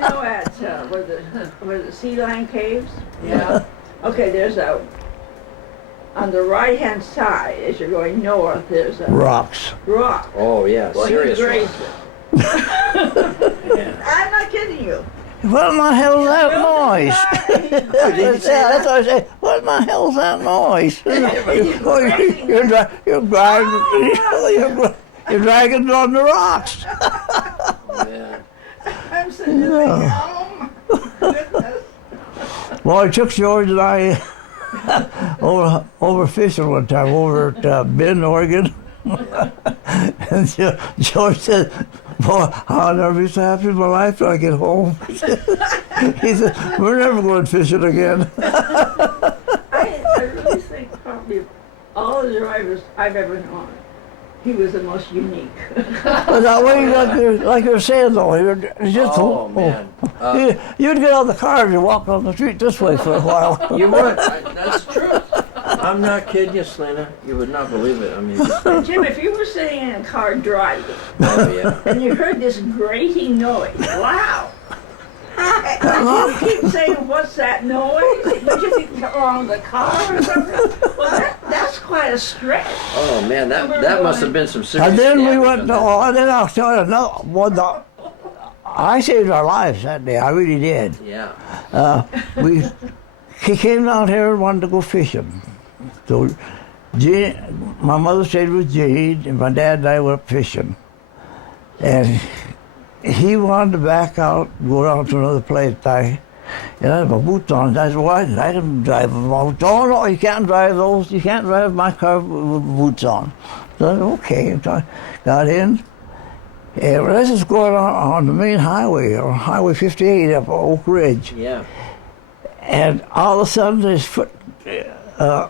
know at where the Sea Lion Caves? Yeah. Okay, there's on the right-hand side, as you're going north, there's a Rocks. rock. Oh yeah. Well, Serious. he grazed it. Yeah. I'm not kidding you. What in the hell is that noise? Did you say That's what I say. What in the hell is that noise? You're dragging on the rocks. Yeah. I'm sitting there thinking, oh my goodness. Well, I took George and I over fishing one time over at Bend, Oregon. And George said, "Boy, I'll never be so happy in my life till I get home." He said, "We're never going fishing again." I really think probably of all the drivers I've ever known, he was the most unique. But that way, like you're saying though, it's just Oh man. you'd get out of the car and you walk on the street this way for a while. You would. That's true. I'm not kidding you, Selena. You would not believe it. I mean, Jim, if you were sitting in a car driving oh yeah. and you heard this grating noise, wow. And you keep saying, "What's that noise?" But you think something wrong with the car or something. Well, that's quite a stretch. Oh man, that must have been some serious. And then we damage went on to, that. and then I'll tell you another one. I saved our lives that day. I really did. Yeah. We he came down here and wanted to go fishing. So Gene, my mother stayed with Gene, and my dad and I went fishing. And he wanted to back out, go down to another place. And I had my boots on. I said, "Why? I can drive them out." "Oh, no, you can't drive those. You can't drive my car with boots on." So I said, "Okay." So I got in. And this is going on the main highway, or Highway 58 up Oak Ridge. Yeah. And all of a sudden, his foot, kind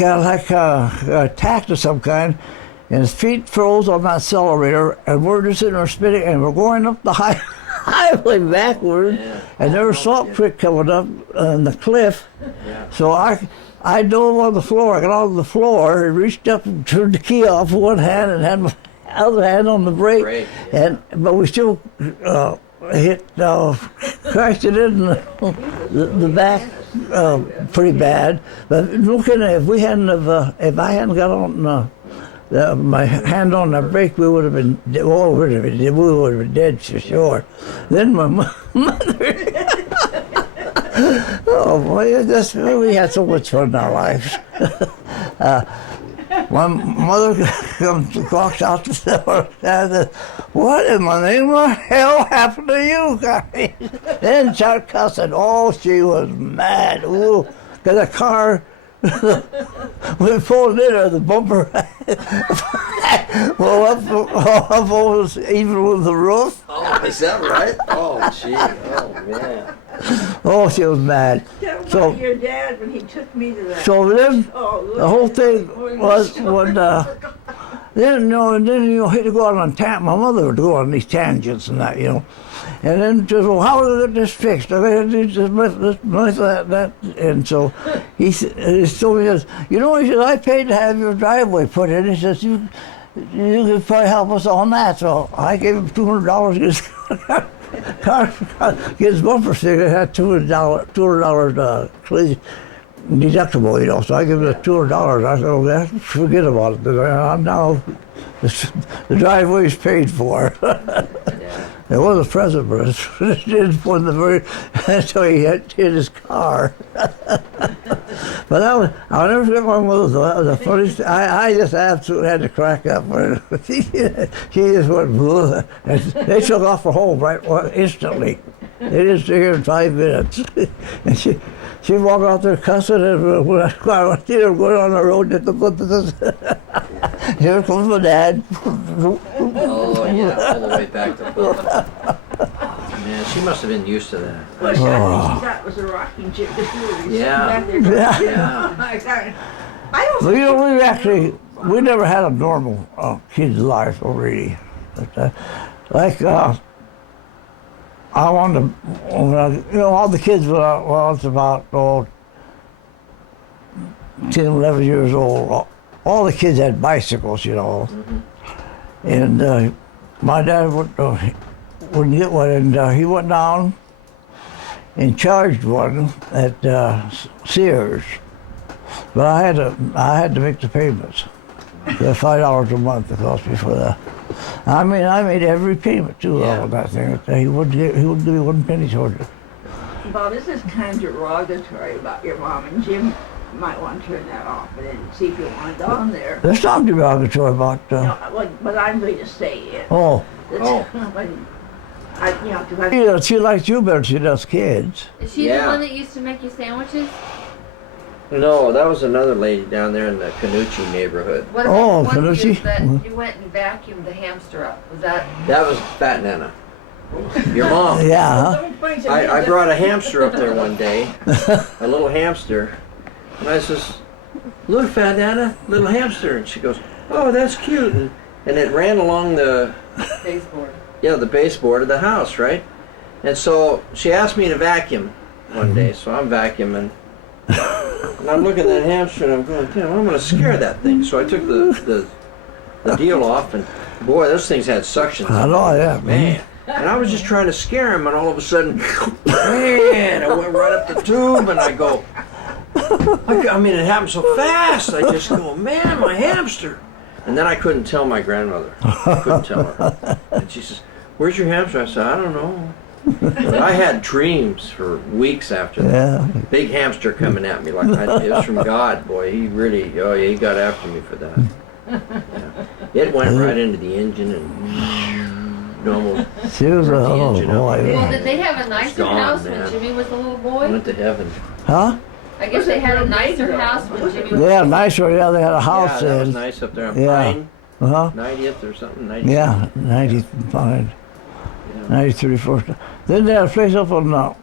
of like attacked of some kind, and his feet froze on the accelerator, and we're just sitting there spinning, and we're going up the highway backward, Yeah. and there was Salt Creek coming up on the cliff. Yeah. So I dove on the floor. I got on the floor and reached up and turned the key off with one hand and had my other hand on the brake. Brake, yeah. But we still crashed it in the back pretty bad. But looking at if I hadn't got on my hand on the brake, we would have been we would have been dead for sure. Then my mother. Oh boy, we had so much fun in our lives. My mother walks out the door and says, "What in the name of hell happened to you guys?" Then started cussing. Oh, she was mad. Ooh, because the car, we pulled in her, the bumper well, up almost even with the roof. Oh, is that right? Oh, gee. Oh, man. Oh, she was mad. Tell So- about your dad when he took me to that. So then, Oh, look the whole at thing that. was when then he had to go on my mother would go on these tangents and that, and then just, "Well, how do we get this fixed? I mean, this, that," and so he told me this. He said, "I paid to have your driveway put in." He says, "You could probably help us on that." So I gave him $200 to get his bumper sticker. It had $200 collision deductible, So I give him the $200. I said, "Oh, yeah, forget about it. I'm now the driveway's paid for." It was a present, but it didn't put the very until he hit his car. But I'll never forget my mother. That was the funniest. I just absolutely had to crack up. She just went, "Bleh," and they took off for home instantly. They didn't stay here in 5 minutes. And she walked out there cussing, and when I see her going on the road, here comes my dad. Oh, yeah, all the way back to Florida. Man, she must have been used to that. Well, she, I think she thought it was a rocking chair. Yeah. Yeah. I don't We never had a normal kid's life, really. But, I wanted to, all the kids when I was about 10, 11 years old, all the kids had bicycles, Mm-hmm. And my dad wouldn't get one, and he went down and charged one at Sears. But I had to make the payments. The $5 a month it cost me for that. I made every payment too on that thing. He wouldn't give me one penny towards it. Well, this is kind of derogatory about your mom, and Jim might want to turn that off and then see if you want it on there. There's not derogatory about. No, but I'm going to say it. Oh, she likes you better than she does kids. Is she Yeah. the one that used to make you sandwiches? No, that was another lady down there in the Canucci neighborhood. What Oh, about the one Canucci? that you went and vacuumed the hamster up? Was that? That was Fat Nana. Your mom. Yeah. I brought a hamster up there one day, a little hamster, and I says, "Look, Fat Nana, little hamster," and she goes, "Oh, that's cute," and it ran along the Baseboard. the baseboard of the house, right? And so she asked me to vacuum one day, so I'm vacuuming, and I'm looking at that hamster, and I'm going, "Damn, I'm going to scare that thing." So I took the deal off, and boy, those things had suction. I know, yeah. Man. And I was just trying to scare him, and all of a sudden, man, I went right up the tube, and I go, I mean, it happened so fast. I just go, "Man, my hamster." And then I couldn't tell my grandmother. I couldn't tell her. And she says, "Where's your hamster?" I said, "I don't know." But I had dreams for weeks after that. Yeah. Big hamster coming at me like it was from God, boy. He really, oh yeah, he got after me for that. Yeah. It went right into the engine and almost She was a burnt the oh engine up. boy. Well, did they have a nicer gone, house man. when Jimmy was a little boy? Went to heaven. Huh? I guess they had a nicer house when Jimmy was. Yeah, nicer. Yeah, they had a house Yeah, that was there. nice up there on Yeah. Pine, Uh huh. 90th or something. 90th. Yeah, 95, Yeah. 93 Then they had a place up on.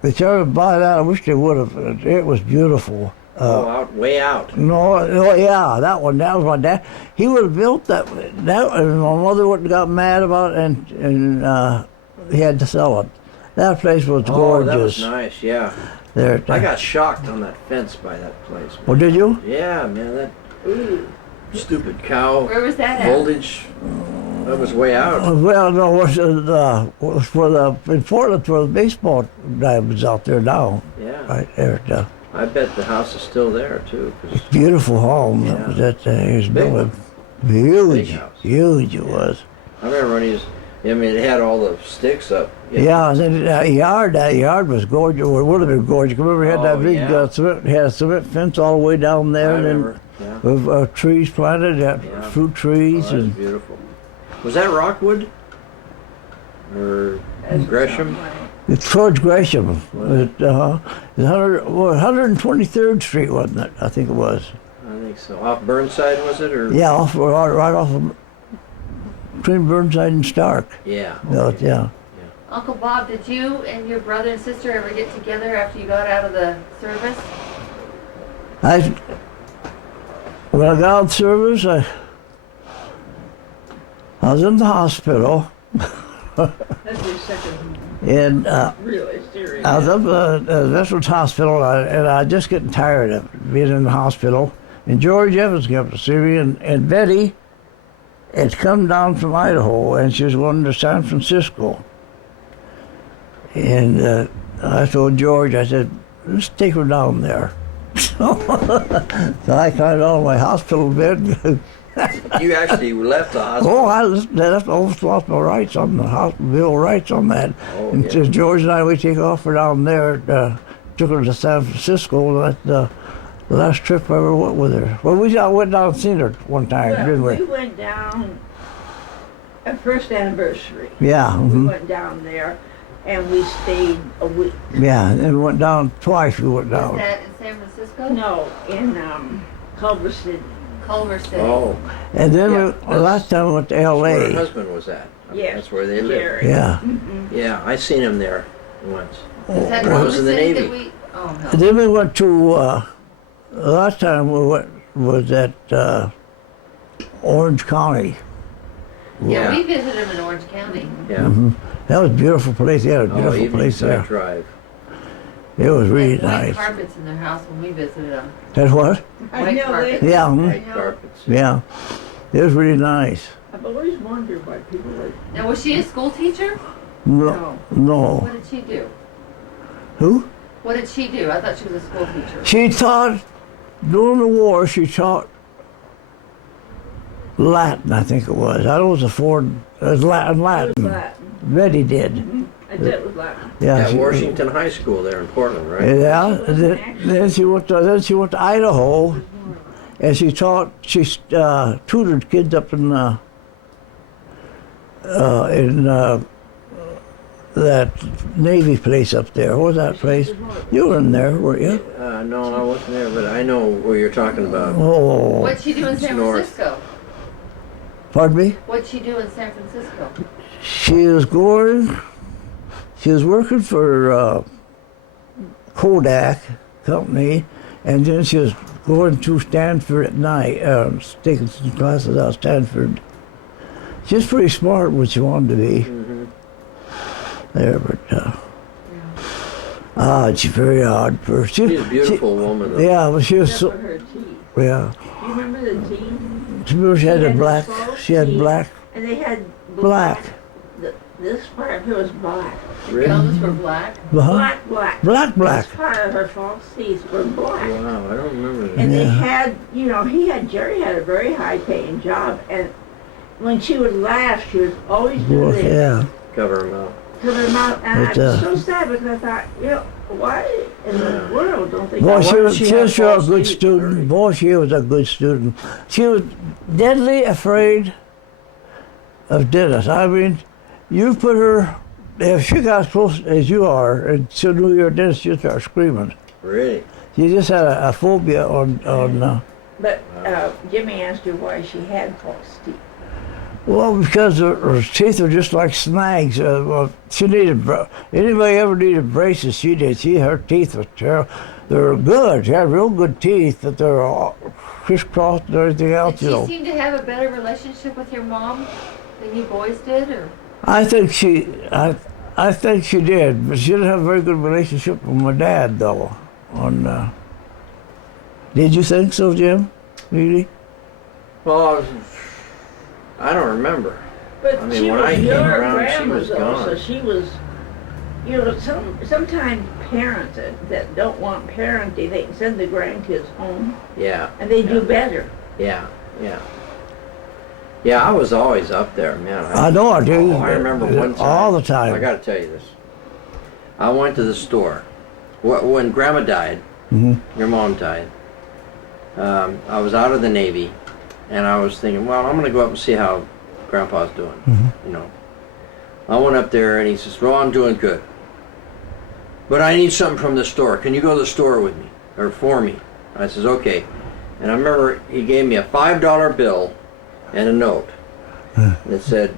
They tried to buy that. I wish they would have. It was beautiful. Oh, out, way out. No, yeah, that one. That was my dad. He would have built that. That and my mother would have got mad about it, and he had to sell it. That place was Oh, gorgeous. that was nice. Yeah. There. I got shocked on that fence by that place. Oh, did you? Yeah, man, that stupid cow Where was that at? voltage. That was way out. Well, no, was for the in Portland where the baseball dive was out there now, Yeah. right there. I bet the house is still there too. 'Cause Beautiful home Yeah. that was at he was Big building. one. Huge, Big house. huge it was. I remember when he was. I mean, it had all the sticks up. Yeah, and then that yard was gorgeous. Well, it would have been gorgeous. Remember, he had that Oh, big yeah. cement, he had a cement fence all the way down there, I and remember. Yeah. then with trees planted, had Yeah. fruit Oh, trees, that was and beautiful. Was that Rockwood? Or Gresham? it's towards Gresham. Was it? 123rd Street, wasn't it? I think it was. I think so. Off Burnside, was it? Or Yeah, right off of between Burnside and Stark. Yeah. No, okay. yeah. Uncle Bob, did you and your brother and sister ever get together after you got out of the service? When I got out of service, I was in the hospital, That's your second and really serious. I was up at the Veterans Hospital, and I just getting tired of being in the hospital. And George Evans came up to see me, and Betty had come down from Idaho, and she was going to San Francisco. And I told George, I said, let's take her down there. So I climbed on my hospital bed. You actually left the hospital. Oh, I almost lost my rights on the hospital, bill of rights on that. Oh, And yeah. so George and I, we take off for down there, took her to San Francisco. That's the last trip I ever went with her. Well, we went down and seen her one time, didn't Well, we? we went down our first anniversary. Yeah, We mhm. went down there and we stayed a week. Yeah, and we went down twice. We went Was down. that in San Francisco? No, in Culver City. Culver City. Oh, And then Yeah, the last time we went to where her L.A. husband was at. Yes, That's where they lived. Jerry. Yeah. Yeah, I seen him there once. Was that I Culver was in the City Navy. that we? Oh no. And then we went to, the last time we went was at Orange County. Yeah, we visited him in Orange County. Yeah. That was a beautiful place. They had a Oh, beautiful evening place side there. drive. It was They really had white nice. carpets in their house when we visited them. That what? I White know carpet. they, Yeah, mhm. White carpets. Yeah. It was really nice. I've always wondered why people like, Now, was she a school teacher? No. What No. did she do? Who? What did she do? I thought she was a school teacher. She taught, during the war, she taught Latin, I think it was. I don't know it was a foreign, it was Latin. it was Latin. Latin. Betty did. I said it was Latin. Yeah. At she- Washington High School there in Portland, right? Yeah. Then she went to Idaho, and she tutored kids up in that Navy place up there. What was that place? You were in there, weren't you? No, I wasn't there, but I know where you're talking about. Oh, What'd she do in San north. Francisco? pardon me? What'd she do in San Francisco? She was working for Kodak Company, and then she was going to Stanford at night, taking some classes out of Stanford. She was pretty smart what she wanted to be. There, but she's a very odd person. She's a beautiful woman, though. Yeah, but she was Except so, for her teeth. yeah. Do you remember the teeth? She had a the black, false she had teeth, black, And they had black, This part of her was black. The gums were black. uh-huh. Black. This part of her false teeth were black. Wow, I don't remember that. And they Yeah. had, Jerry had a very high paying job, and when she would laugh, she would always do Well, this. yeah. Cover them up. to their mouth, and But, I'm so sad because I thought, why in the world don't they? Boy, Why she did was, she she have was sure a false good teeth? student. Boy, she was a good student. She was deadly afraid of dentists. I mean, you put her, if she got as close as you are, and she knew you're a dentist, she'd start screaming. Really? She just had a phobia on But Jimmy asked her why she had false teeth. well, because her teeth were just like snags. Well, she needed, anybody ever needed braces, she did. Her teeth were terrible. They were good. She had real good teeth, but they were all crisscrossed and everything else, Did she seem to have a better relationship with your mom than you boys did, or? I think I think she did, but she didn't have a very good relationship with my dad, though. Did you think so, Jim? Really? Well, I don't remember. But I mean, she when was I came your around, she grandma, was though, gone. so she was. Sometimes parents that don't want parenting, they can send the grandkids home, Yeah. and they do better. Yeah. Yeah, I was always up there, man. I know I do. I remember one time. All the time. I got to tell you this. I went to the store. When Grandma died, your mom died, I was out of the Navy, and I was thinking, well, I'm going to go up and see how Grandpa's doing, you know. I went up there, and he says, well, I'm doing good. But I need something from the store. Can you go to the store with me, or for me? I says, okay. And I remember he gave me a $5 bill and a note that said,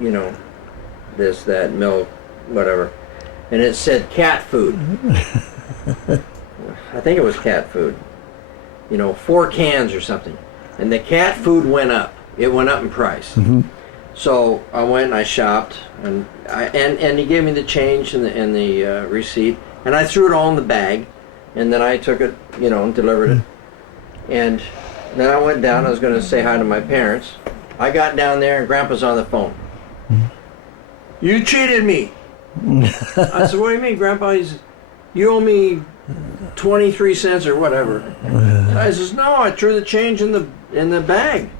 you know, this, that, milk, whatever. And it said cat food. I think it was cat food. You know, 4 cans or something. And the cat food went up. It went up in price. So I went and I shopped, and he gave me the change and the receipt, and I threw it all in the bag, and then I took it, you know, and delivered it. And then I went down. I was going to say hi to my parents. I got down there, and Grandpa's on the phone. You cheated me. I said, what do you mean, Grandpa? He said, you owe me 23 cents or whatever. I says, no, I threw the change in the bag.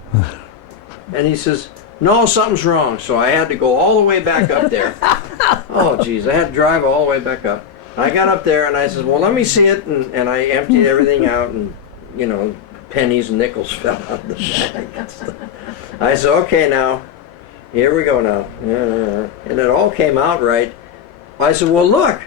And he says, no, something's wrong. So I had to go all the way back up there. Oh, geez, I had to drive all the way back up. I got up there and I said, well, let me see it. And I emptied everything out, and, you know, pennies and nickels fell out of the bag. I said, okay, now, here we go now. And it all came out right. I said, well, look,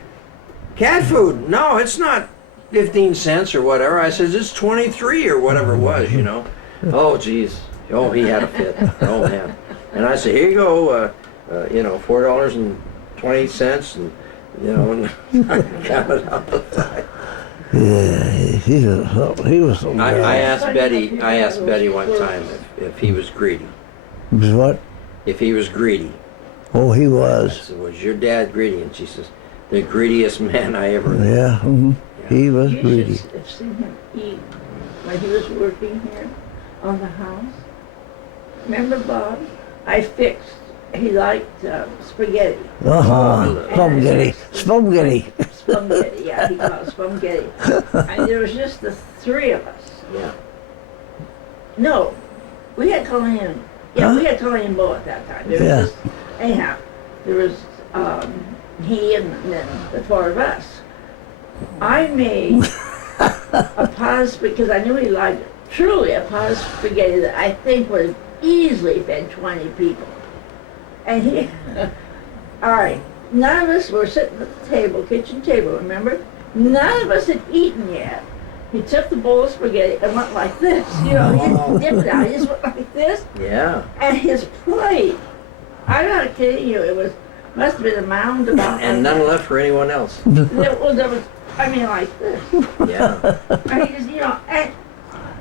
cat food. No, it's not 15 cents or whatever. I said, it's 23 or whatever it was, you know. Oh, geez. Oh, he had a fit. Oh, man. And I said, here you go, you know, $4.20, and, you know, and I counted out the time. Yeah, he was so bad. I asked Betty one time if he was greedy. What? If he was greedy. Oh, he I was. said, was your dad greedy? And she says, the greediest man I ever knew. Yeah, he was You greedy. should have seen him eat when he was working here on the house. Remember, Bob? He liked spaghetti. Spaghetti. Spaghetti. Spaghetti, yeah, he called it spaghetti. And there was just the 3 of us. Yeah. No, we had Colleen. Yeah, we had Colleen Bow at that time. There was Yeah. just, anyhow, there was he and then the 4 of us. I made a pasta because I knew he liked it. Truly a pasta spaghetti that I think would have easily fed 20 people. And he, all right, none of us were sitting at the table, kitchen table, remember? None of us had eaten yet. He took the bowl of spaghetti and went like this. You know, he didn't dip down, he just went like this. Yeah. And his plate, I'm not kidding you, it was, must have been a mound about. And none left for anyone else. There was, I mean, like this. Yeah. And he just, you know, and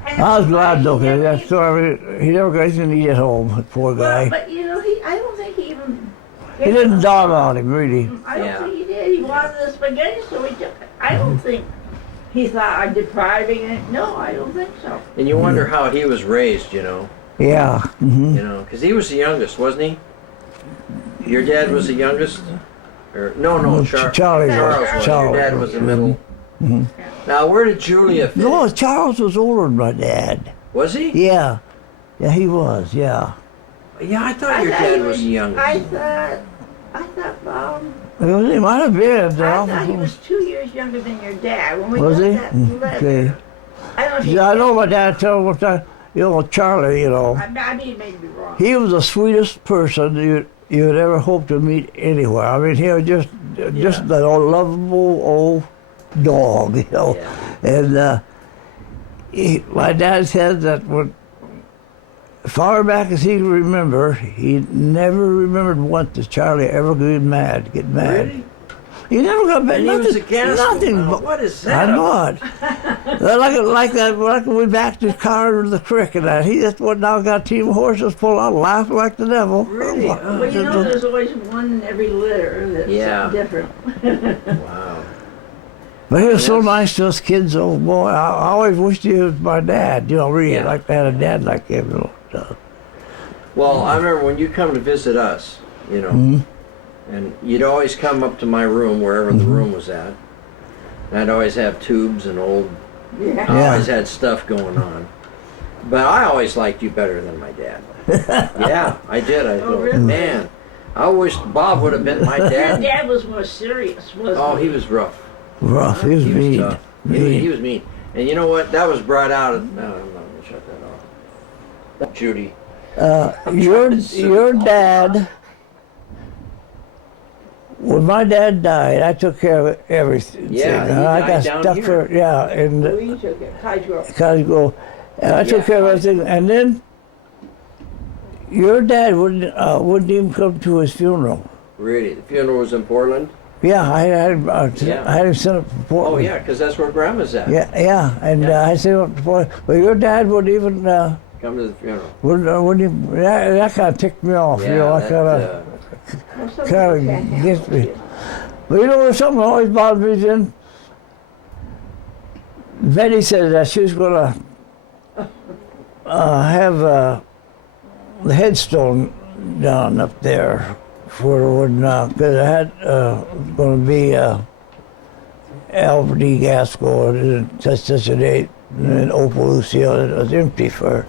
I was glad though, because that story, he never got anything to eat at home, poor well, guy. but you know, I don't think he even. He didn't dog on him, really. I don't Yeah. think he did. He wanted the spaghetti, so he took it. I don't think he thought I'm depriving it. No, I don't think so. And you wonder how he was raised, you know. Yeah. You know, because he was the youngest, wasn't he? Your dad was the youngest? Or no, Charlie was. Charles was. Charles Your dad was the middle. Now, where did Julia fit? No, Charles was older than my dad. Was he? Yeah. Yeah, he was, yeah. Yeah, I thought your dad was the youngest. I thought Bob He might have been. I thought he was 2 years younger than your dad when we Was got he? that letter. Okay. I don't know if he Yeah, I know my dad told me one time, Charlie, I mean, he may be wrong. he was the sweetest person you'd ever hope to meet anywhere. I mean, he was just that old lovable old dog, Yeah. And my dad said that when, far back as he could remember, he never remembered once that Charlie ever get mad. Really? He never got mad. And he was a Gaskell. What is that? I know it. like that, like we backed his car to the creek and that. He just went down, got a team of horses, pulled out, laughing like the devil. Really? Well, you know, there's always one in every litter that's different. Wow. But he was so nice to us kids, old boy. I always wished he was my dad. Really like to have a dad like him. Well, I remember when you come to visit us, Mm-hmm. and you'd always come up to my room, wherever the room was at. And I'd always have tubes and old, Yeah. I always had stuff going on. But I always liked you better than my dad. Yeah, I did. I thought, really? man, I wish Bob would have been my Your dad. dad was more serious, wasn't Oh, he? he was rough. Rough, he was He was mean. tough. He was mean. And you know what? That was brought out. No, I'm not going to shut that off. Judy. Your dad, when my dad died, I took care of everything. Yeah, he And I died got down stuck here. and We took it. Kaiser. and I took care of everything. And then your dad wouldn't even come to his funeral. Really? The funeral was in Portland? Yeah, I had him sent up to Oh, Portland. yeah, because that's where Grandma's at. Yeah, and I sent him up to Portland. But your dad wouldn't even Come to the funeral. wouldn't even, that kind of ticked me off. Yeah, I that, kind of gets me. But there's something that always bothered me then. Betty said that she was going to have the headstone down up there for when, because I had going to be Albert D. Gaskell and such a date, and then Opal Lucille, it was empty for,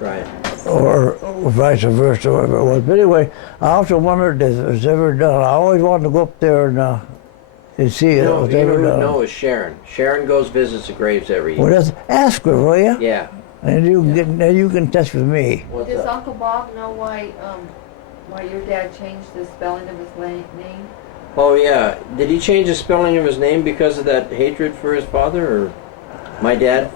right. or vice versa, whatever it was. But anyway, I also wondered if it was ever done. I always wanted to go up there and see if it was You know ever who done. knows Sharon. Sharon goes visits the graves every Well, year. just ask her, will you? Yeah. And you can get, you can touch with me. What's Does up? Uncle Bob know why your dad changed the spelling of his name? Oh, yeah. Did he change the spelling of his name because of that hatred for his father, or my dad?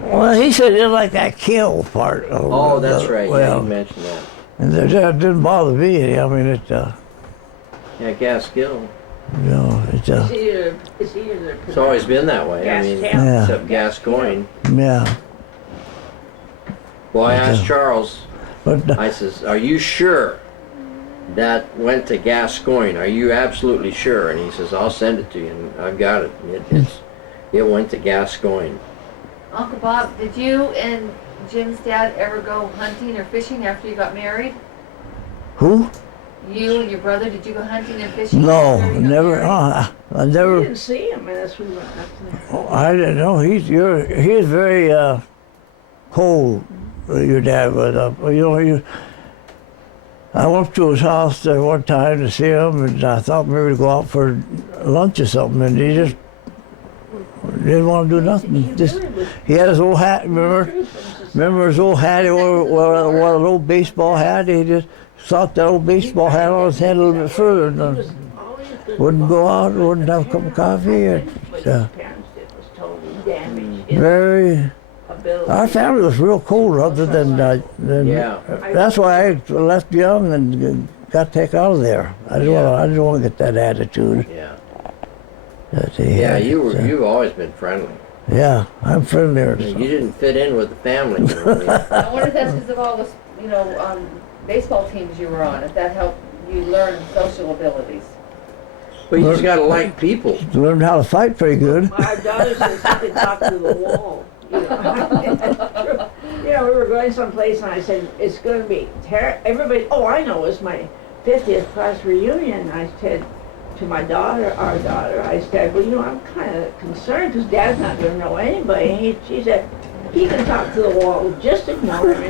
Well, he said it like that kill part. Oh, that's right. Yeah, Well, you mentioned that. and that didn't bother me. I mean, Yeah, Gaskell. It's either It's always been that way. I mean, Gaskell. Yeah. except Gascoigne. yeah. Well, I asked Charles, But I says, are you sure that went to Gascoigne? Are you absolutely sure? And he says, I'll send it to you. And I've got it. It went to Gascoigne. Uncle Bob, did you and Jim's dad ever go hunting or fishing after you got married? who? You and your brother, did you go hunting and fishing? No, after you got never. married? I We never. didn't see him unless we went up there. I didn't know. He's very cold. Your dad was up. I went to his house there one time to see him, and I thought maybe to go out for lunch or something, and he just didn't want to do nothing. He had his old hat. Remember his old hat? He wore an old baseball hat. He just stuck that old baseball hat on his head a little bit further, and wouldn't go out, wouldn't have a cup of coffee. What his parents did was totally damaged his Very. ability. Our family was real cold, other than Yeah. that's why I left young and got taken out of there. I didn't want to get that attitude. Yeah. That he Yeah, had. you've always been friendly. Yeah, I'm friendlier. You didn't fit in with the family. I wonder if that's because of all the, baseball teams you were on, if that helped you learn social abilities. But you just got to like people. Learned how to fight pretty good. My daughter says he could talk to the wall. We were going someplace and I said, it's going to be everybody, I know, it's my 50th class reunion. I said to our daughter, I said, well, I'm kind of concerned because Dad's not going to know anybody. She said, he can talk to the wall, just ignore him.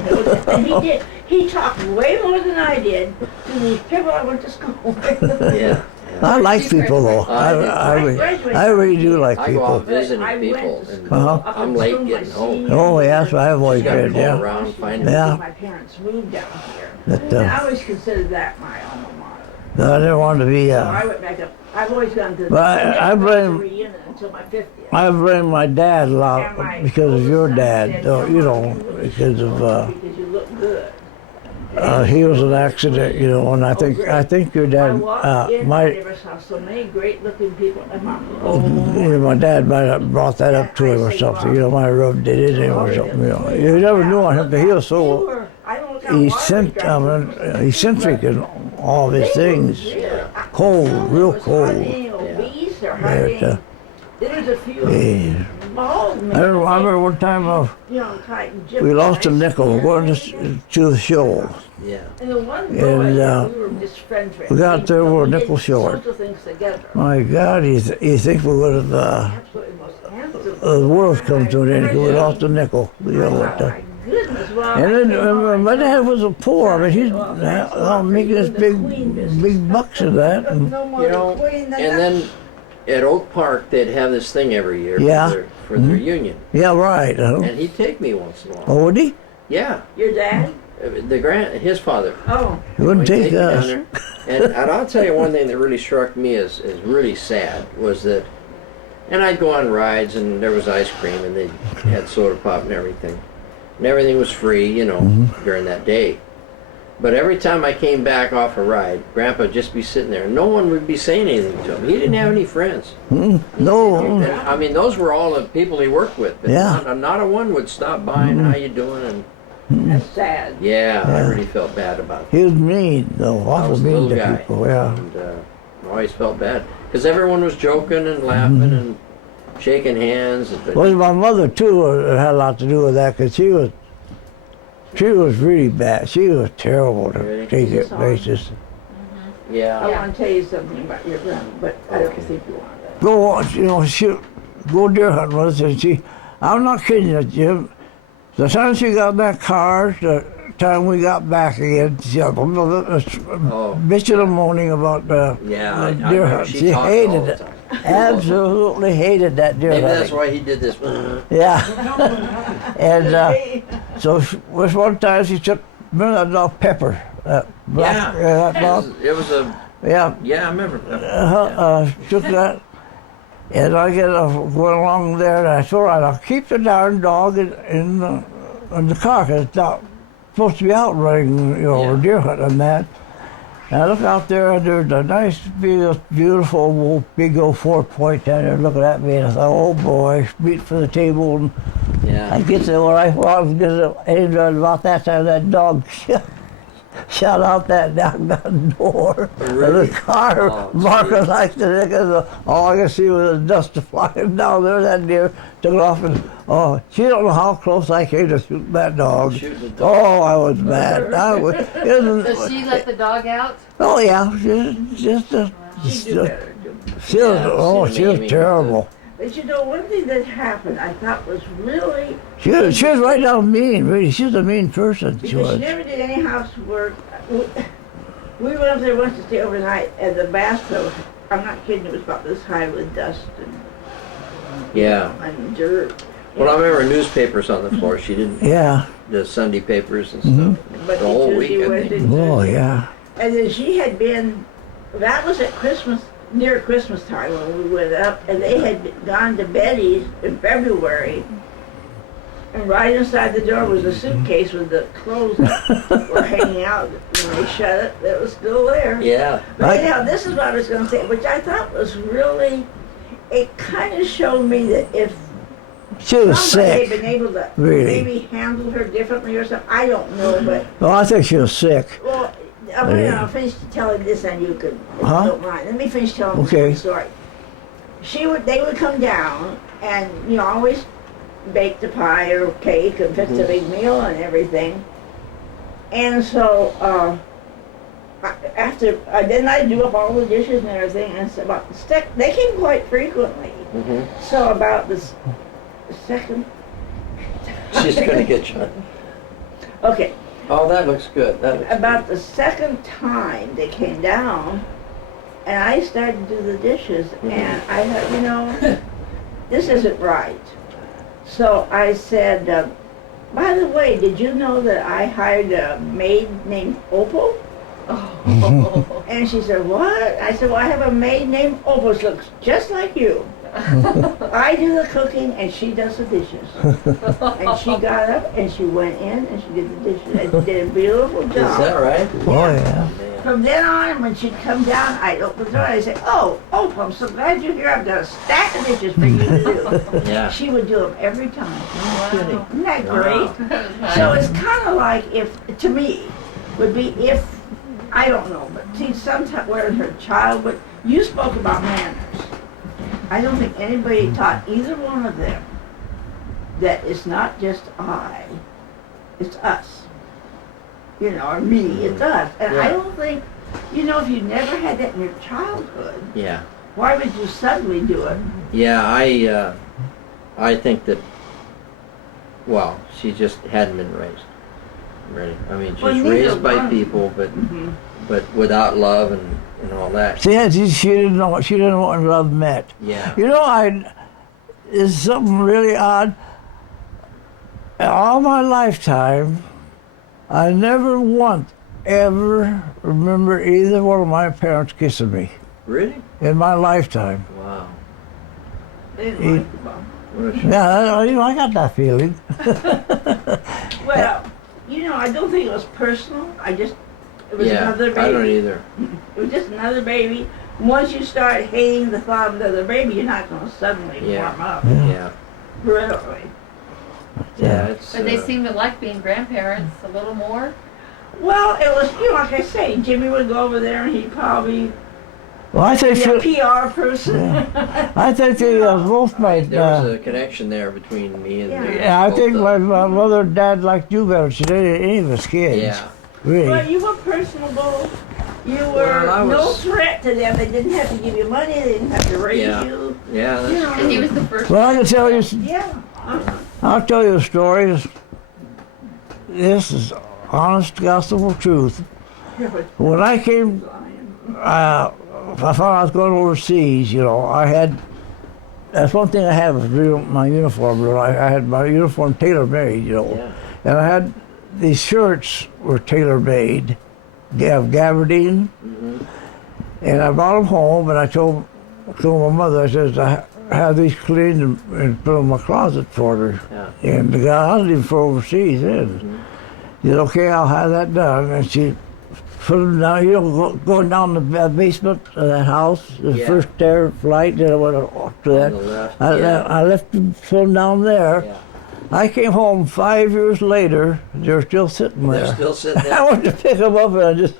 And he did. He talked way more than I did to these people I went to school with. Yeah. I like people though. I really do like I go out people. visiting I went people, to and school Uh-huh. up I'm until late my getting home. senior Oh, yes, year. I've always She's got to did, go yeah. around finding Yeah. My parents moved down here. But, And I always considered that my alma mater. I didn't want to be. So I went back up. I've always gone to the But I blame- reunion until my 50th. I blame my dad a lot because of your dad, you know, because of Because you look good. he was an accident, you know, and I think your I dad, walked in, I my never saw so many great looking people. And you know, my dad might have brought that up to him or something, you know, might have did it to him or something, you know. You never knew on him, but he was so eccentric in all of his things, cold, real cold. But, There's a few eh, bald men. I remember one time You know, tight and gypped we lost a guys. nickel going to the show. Yeah. And the one And, boy, we were just friends. we got there, we were did nickel short. social things together. My God, you think we would have, Absolutely most handsome. the world come to an end because we lost a nickel, you know. My goodness, well, And I then came home, my I dad was a poor. I mean, he's well, making this big bucks of that. said, And, no more You know, queen than and that. then at Oak Park, they'd have this thing every year Yeah. for their union. yeah, right. And he'd take me once in a while. Oh, would he? Yeah. Your dad? His father. Oh, He wouldn't He'd take me down us. there. And I'll tell you one thing that really struck me as really sad was that, and I'd go on rides and there was ice cream and they had soda pop and everything. And everything was free, you know, during that day. But every time I came back off a ride, Grandpa would just be sitting there. No one would be saying anything to him. He didn't have any friends. No. And, I mean, those were all the people he worked with. But Yeah. not a one would stop by and how you doing? And that's sad. yeah, I Yeah. really felt bad about that. He was mean, though. I Awful was a mean little to guy. people, yeah. And I always felt bad. Because everyone was joking and laughing and shaking hands. But, Well, my mother, too, had a lot to do with that because she was really bad. She was terrible to Really? take it places. yeah. I want to tell you something about your grandma, but I don't Okay. think you want to. Go on, you know, she go deer hunting with us, and I'm not kidding you, Jim. The time she got in that car, the time we got back again, she bitching and moaning about the Yeah, I deer know. hunt. She She talked all hated the it. time. Absolutely hated that deer Maybe that's hunting. why he did this. Yeah. And so this one time she took, remember that dog Pepper? That black, that dog? It was a, Yeah. yeah, I remember that. Took that. And I get going along there, and I told her, I'll keep the darn dog in the car, because it's not supposed to be out running, you know, Yeah. deer hunting and that. And I look out there, and there's a nice, beautiful, big old 4-point down there looking at me, and I thought, oh boy, meat for the table. And Yeah. I get there where I was, and about that time, that dog shot out that doggone door Really? of the car, Oh, barking geez. like the niggas. All I could see was the dust flying down there. That deer took it off, and she don't know how close I came to shooting that dog. Shooting the dog. Oh, I was mad. So she let the dog out? Oh yeah, just She'd do better. she was, Yeah, she was Amy. terrible. But you know, one thing that happened I thought was really, She was right down mean. Really, she was a mean person. She because was. she never did any housework. We went up there once to stay overnight, and the bathtub, I'm not kidding, it was about this high with dust Yeah. and dirt. Well, I remember newspapers on the floor. She didn't, Yeah. the Sunday papers and stuff. But The whole Tuesday, week, I Wednesday, think. Oh Thursday. yeah. And then she had been, that was at Christmas, near Christmas time when we went up, and they had gone to Betty's in February. And right inside the door was a suitcase with the clothes that were hanging out. When they shut it, it was still there. Yeah. But Right. anyhow, this is what I was going to say, which I thought was really, it kind of showed me that if She was somebody had sick. been able to Really. maybe handle her differently or something, I don't know, but Oh, I think she was sick. well, I'll finish telling this and you could, if Huh? you don't mind. Let me finish telling Okay. the story. They would come down and, you know, always bake the pie or cake and fix a big meal and everything. And so, then I'd do up all the dishes and everything, and so about the stick, they came quite frequently. Mm-hmm. So about the second, She's gonna get you. okay, Oh, that looks good. That looks about the second time they came down, and I started to do the dishes, and I thought, you know, this isn't right. So I said, by the way, did you know that I hired a maid named Opal? And she said, what? I said, well, I have a maid named Opal. She looks just like you. I do the cooking and she does the dishes. And she got up and she went in and she did the dishes and did a beautiful job. Is that right? Oh, yeah. From then on, when she'd come down, I'd open the door and I'd say, oh, Opal, I'm so glad you're here. I've got a stack of dishes for you to do. Yeah. She would do them every time. Kidding. Isn't that Wow. great? So it's kind of like if, to me, would be if, I don't know, but see, sometimes where her child would, you spoke about manners. I don't think anybody taught either one of them that it's not just I, it's us. You know, or me, it's us. And I Yeah. don't think, you know, if you never had that in your childhood, Yeah. why would you suddenly do it? Yeah, I think that, well, she just hadn't been raised. Really. I mean, she's Well, neither raised by one. people, but Mhm. without love and all that. She didn't know. She didn't know what love meant. Yeah. You know, it's something really odd. In all my lifetime, I never once ever remember either one of my parents kissing me Really? in my lifetime. Wow. They didn't like the bum. What a shame. Yeah, you know, I got that feeling. Well, you know, I don't think it was personal. It was Yeah, another baby. I don't either. It was just another baby. Once you start hating the thought of another baby, you're not going to suddenly Yeah. warm up. Yeah. Really. Yeah, it's. But they seem to like being grandparents a little more. Well, it was, you know, like I say, Jimmy would go over there and he'd probably Well, I think be a PR person. I think they both made. There was a connection there between me and. Yeah. Yeah, I both think of my them. mother and dad liked you better than any of us kids. Yeah. Really. But you were personable. You were Well, I no was- threat to them. They didn't have to give you money. They didn't have to raise Yeah. you. Yeah, that's You know. And he true. was the first. Well, I can tell you. Yeah. I'll tell you a story. This is honest gospel truth. When I came, I found I was going overseas. You know, I had. That's one thing I have is my uniform. You know, I had my uniform tailor-made. You know, Yeah. and I had these shirts were tailor-made. They have gabardine, and I brought them home. And I told my mother, I says, I have these cleaned and put them in my closet for her. Yeah. And the guy, I was even for overseas then. He said, okay, I'll have that done. And she put them down, you know, going down the basement of that house, the Yeah. first stair flight, then I went up to that. On the left, I, yeah. I left them, put them down there. Yeah. I came home 5 years later, they're still sitting there. They're still sitting I there. went to pick them up and I just,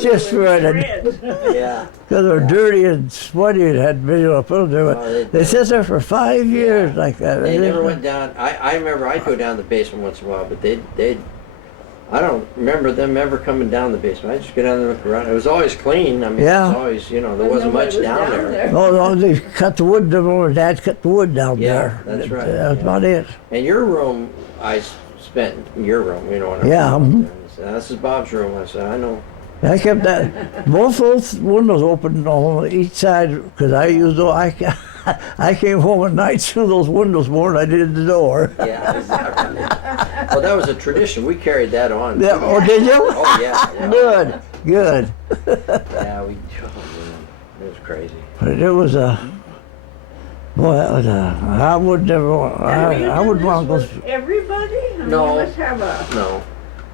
just for it. Yeah. Because they're dirty and sweaty and had been, you know, put them there. Oh, But they sit there for 5 years like that. They never went down. I remember I'd go down the basement once in a while, but they'd I don't remember them ever coming down the basement. I just go down there and look around. It was always clean. I mean, Yeah. it was always, you know, there wasn't Nobody much was down there. No, they cut the wood down there. Dad cut the wood down Yeah, there. that's right, That's yeah. about it. And your room, I spent in your room, you know, when I Yeah, was mhm. there. And I said, this is Bob's room. I said, I know. I kept that both those windows open on each side because I used those. I came home at night through those windows more than I did the door. Yeah, exactly. Well, that was a tradition. We carried that on. Yeah, oh, did you? Oh, yeah. Good, good. Yeah, we, oh, man, it was crazy. But it was a. Boy, that was a. I would never. I would want to go. Everybody? I mean, No. You must have a. No.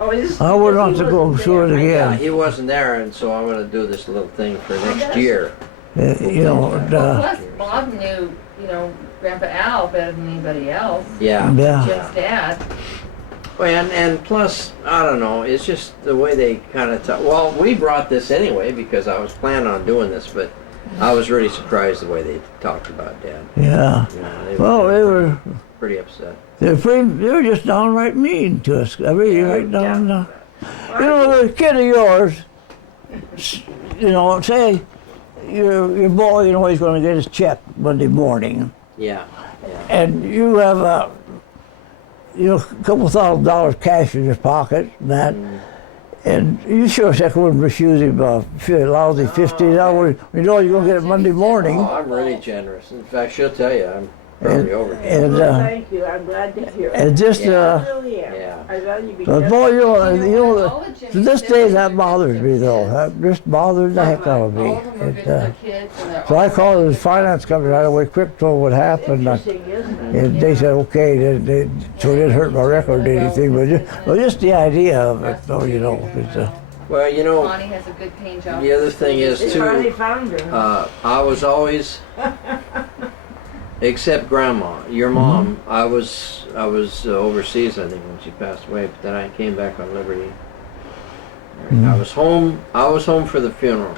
Oh, is I would want to go through it Yeah, again. he wasn't there, and so I'm going to do this little thing for next year. You know. Plus, Bob knew, you know, Grandpa Al better than anybody else. Yeah. Yeah. Jim's dad. Well, and plus, I don't know, it's just the way they kind of talk. Well, we brought this anyway because I was planning on doing this, but I was really surprised the way they talked about Dad. Yeah. You know, Well, they were. pretty upset. They were just downright mean to us. I mean, right down. You know, the kid of yours. You know, say your boy. You know, he's going to get his check Monday morning, Yeah. and you have a couple $1,000 cash in your pocket, and that, And you sure as heck wouldn't refuse him a lousy $15. You know you're going to get it Monday morning. Oh, I'm really generous. In fact, she'll tell you I'm probably over. Well, thank you. I'm glad to hear it. And just, I really am. Yeah. I'd rather you be but boy, to this day that bothers me though. That just bothers the heck out of me. All of them are good for their kids, and they're So I all called the finance company right away, quick, told what happened. Interesting, isn't it? And they said, okay, so it didn't hurt my record or anything, but just the idea of it, though, you know. Well, you know, Connie has a good paying job. the other thing is They finally too, found her. I was always, except Grandma, your mom, I was overseas, I think, when she passed away, but then I came back on Liberty. I was home for the funeral.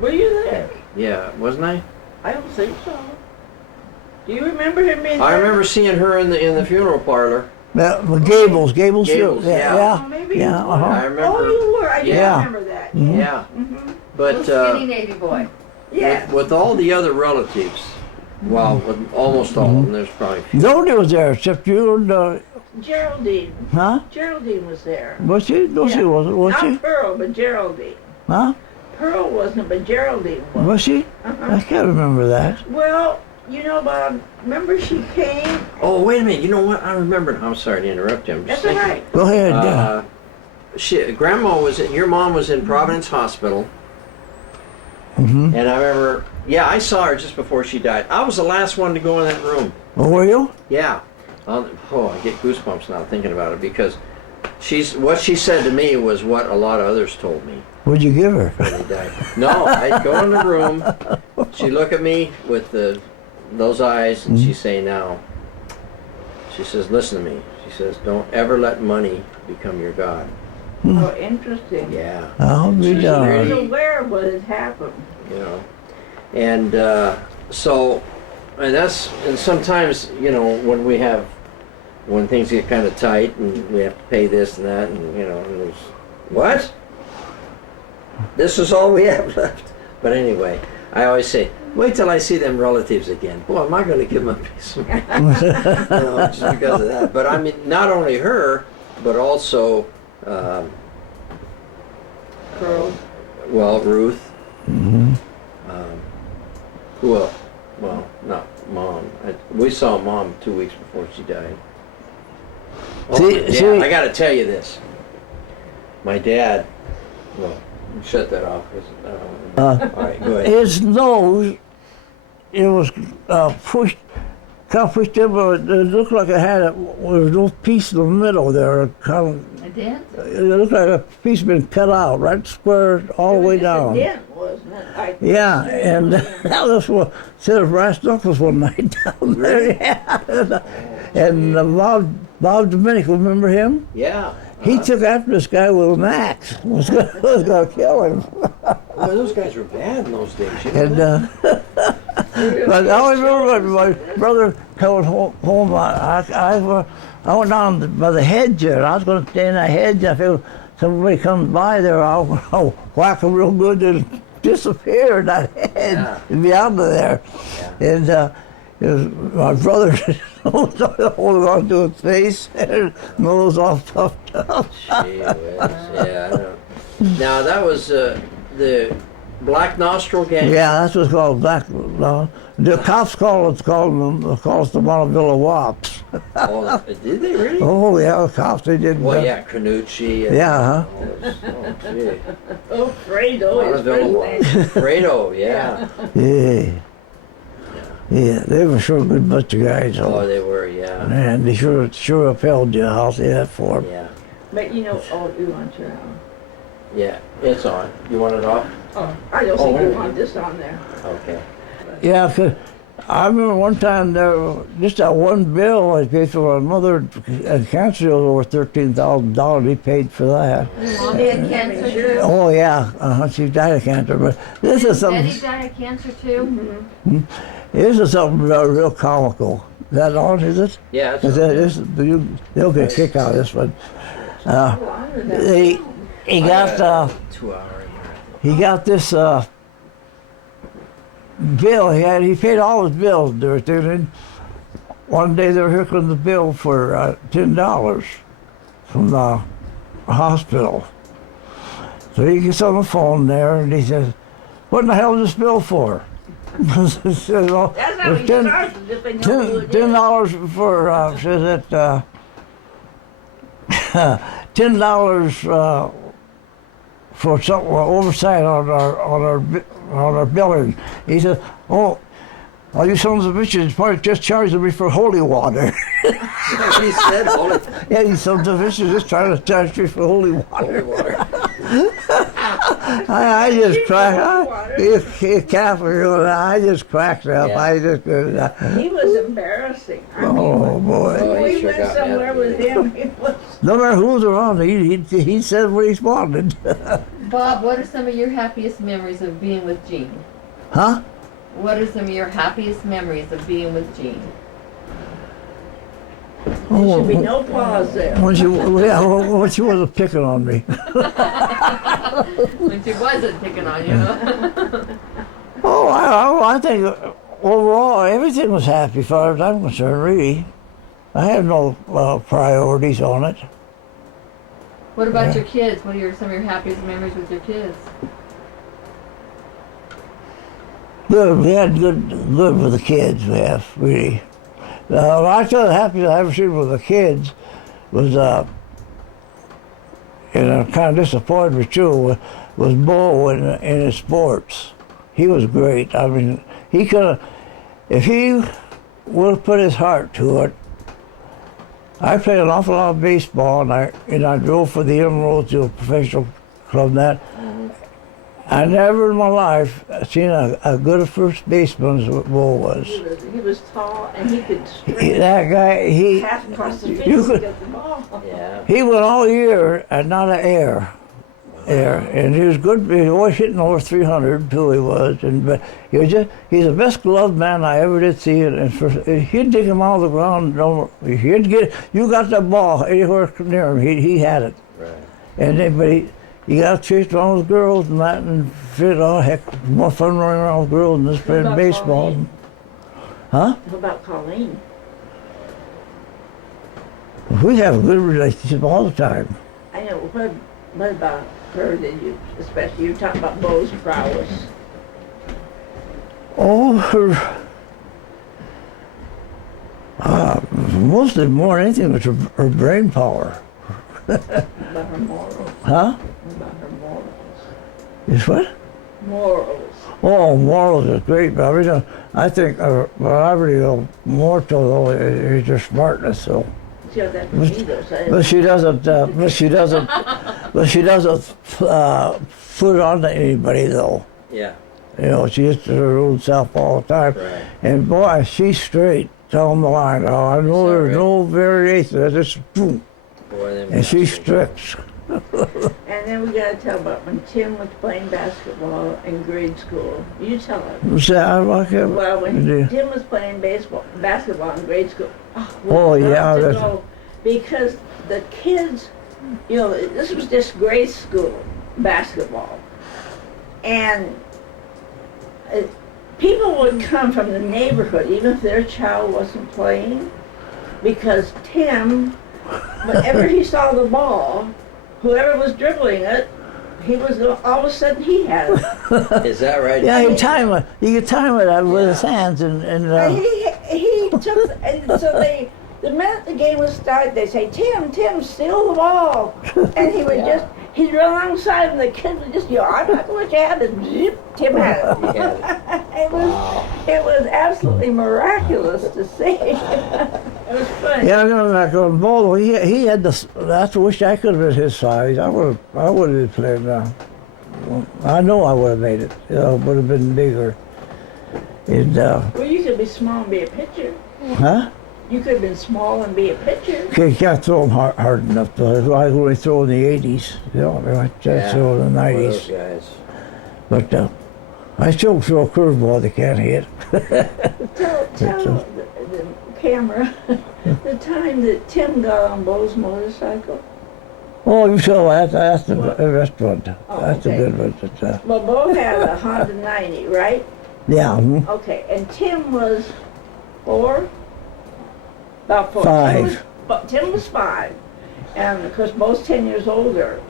Were you there? Yeah, wasn't I? I don't think so. Do you remember him being there? I remember seeing her in the funeral parlor. Gables, Gables, Oh, maybe yeah, you were. uh-huh. I remember. Oh, you were. I do Yeah. remember that. Mhm. Yeah, Mm-hmm. but Little skinny Navy boy. Yeah. with all the other relatives, well, with almost all of them, there's probably a few. Nobody was there except you and, Geraldine. huh? Geraldine was there. Was she? No, she Yeah. wasn't, was Not she? Pearl, but Geraldine. Huh? Pearl wasn't, but Geraldine was. Was she? Uh-huh. I can't remember that. Well, you know, Bob, remember she came? Oh, wait a minute. You know what? I remember. I'm sorry to interrupt you. I'm just That's all thinking. right. Go ahead, yeah. Grandma your mom was in Providence Hospital, Mm-hmm. and I remember. Yeah, I saw her just before she died. I was the last one to go in that room. Oh, were you? Yeah. I get goosebumps now thinking about it because what she said to me was what a lot of others told me What'd you give her? when they died. No, I'd go in the room. She'd look at me with those eyes, and she'd say, "Now," she says, "Listen to me." She says, "Don't ever let money become your god." Oh, interesting. Yeah. I'll be She's I was darned. really- aware of what had happened. You know, and and sometimes, you know, when things get kind of tight and we have to pay this and that, and you know, and there's what? This is all we have left. But anyway, I always say, wait till I see them relatives again. Boy, am I going to give them a piece of me? You know, just because of that. But I mean, not only her, but also, Pearl. well, Ruth. Mm-hmm. Who else? Well, not Mom. We saw Mom 2 weeks before she died. Oh, See- I got to tell you this. My dad. Well, shut that off. 'Cause, all right, go ahead. His nose, it was pushed, kind of pushed in, but it looked like it had there was no piece in the middle there. Kind I did? of, it looked like a piece had been cut out, right square all the way down. It was just a dent, wasn't it? Like, Yeah, and that was what set of brass knuckles one night down there. Yeah. And Bob Dominic, remember him? Yeah. He took after this guy with an axe. Was going to kill him. Well, those guys were bad in those days. You know And that? but I remember my brother coming home. I went down by the hedge there. And I was going to stay in that hedge. I feel somebody comes by there. I'll whack them real good and disappear in that hedge and be out of there. Yeah. And it was my brother holding on to his face and nose all puffed up. Gee whiz. Yeah, I know. Now, that was the Black Nostril Gang? Yeah, that's what's called black. The cops call us the Montevilla Wops. Oh, did they really? Oh yeah, the cops they did. Well, yeah, Canucci. And Yeah, huh? Oh, gee. oh, Fredo, his Montevilla first name. Wops. Fredo, yeah. Yeah. Yeah, they were sure a good bunch of guys. Oh, they were, yeah. Man, they sure upheld you. I'll say that for them. Yeah. But you know, oh, you want your Yeah, it's on. You want it off? Oh, I don't Oh, think wait a you minute. want this on there. Okay. Yeah, 'cause I remember one time there, just that one bill I paid for my mother had cancer. It was over $13,000. He paid for that. Mom had cancer too? Oh yeah, she died of cancer. But this is something. Daddy died of cancer too? This is something real comical. Is that on? Is it? Yeah, it's Is on. that, they'll get a kick out of this one. How long is that? He got 2 hour. he got this bill. He paid all his bills and everything. And one day they were here with the bill for $10 from hospital. So he gets on the phone there and he says, "What in the hell is this bill for?" He says, "Well, That's how he there's starts, if they know who it is. $10 for says that $10 for some oversight on our billing." He said, "Oh, all you sons of bitches probably just charging me for holy water." He said holy Yeah, you sons of bitches just trying to charge me for holy water. water. I just cracked. Holy water. I just cracked up. Yeah. I just. He was embarrassing. I mean, Oh boy! Oh, he we sure went got somewhere mad. with him. He was. No matter who's around, he said what he wanted. Bob, what are some of your happiest memories of being with Gene? Huh? What are some of your happiest memories of being with Gene? There should be no pause there. When she wasn't picking on me. When she wasn't picking on you. Oh, I think overall everything was happy as far as I'm concerned, really. I have no priorities on it. What about your kids? What are some of your happiest memories with your kids? Good, we had good with the kids, we have, really. I feel the happiest I ever seen with the kids was, and I'm kind of disappointed with you, was Bo in his sports. He was great. I mean, he could have, if he would have put his heart to it. I played an awful lot of baseball, and I drove for the Emeralds to a professional club and that. I never in my life seen a good first baseman as Bo was. He was tall and he could That guy, half across the you field to could- get the ball. Yeah. he went all year and not an air. And he was good. He was always hitting over 300 too. He was, but he's the best gloved man I ever did see. And he'd dig him out of the ground. He'd get you got that ball anywhere near him. He had it. Right. And then, but he got chased around with girls and that, and fit. Oh heck, more fun running around with girls than just playing about baseball. Colleen? Huh? How about Colleen? We have a good relationship all the time. I know. What about her? Did you, especially you talking about Bo's prowess? Oh, her. Mostly more than anything was her brain power. About her morals. Huh? About her morals. Is what? Morals. Oh, morals is great, but I think I really go more to though is her smartness. So, See how that for me though. So but she doesn't. But she doesn't put it on to anybody though. Yeah. You know, she is to her own self all the time. Right. And boy, she's straight down the line. Oh, I know Is that there's right? no variation. It's just boom. Boy, them And she's guys- strict. And then we gotta tell about when Tim was playing basketball in grade school. You tell her. Well, when Tim was playing basketball in grade school, we Oh, loved yeah, to that's- go because the kids, you know, this was just grade school basketball, and people would come from the neighborhood, even if their child wasn't playing, because Tim, whenever he saw the ball, whoever was dribbling it, he was going, all of a sudden he had it. Is that right? Yeah, you could time it with his hands and And he took, and so the minute the game would start, they say, Tim, steal the ball. And he would he'd run alongside and the kid would just, I'm not going to let you have it. Zip, Tim had it. He had it. It was absolutely miraculous to see. It was funny. yeah, I remember that going ball. He had the. I wish I could have been his size. I would have played now. I know I would have made it. You know, would have been bigger. And Well, you could be small and be a pitcher. huh? You could have been small and be a pitcher. Can't throw him hard enough though. I only throw in the 80s. You know, I can't throw in the Boy, 90s. those guys. But I still throw a curveball they can't hit. Tell the camera the time that Tim got on Bo's motorcycle. Oh, you saw that's the restaurant. Oh, That's okay. a good one. But, Well, Bo had a Honda 90, right? yeah. Okay, and Tim was 4? About 4. Five. Tim was 5. and of course, both 10 years older.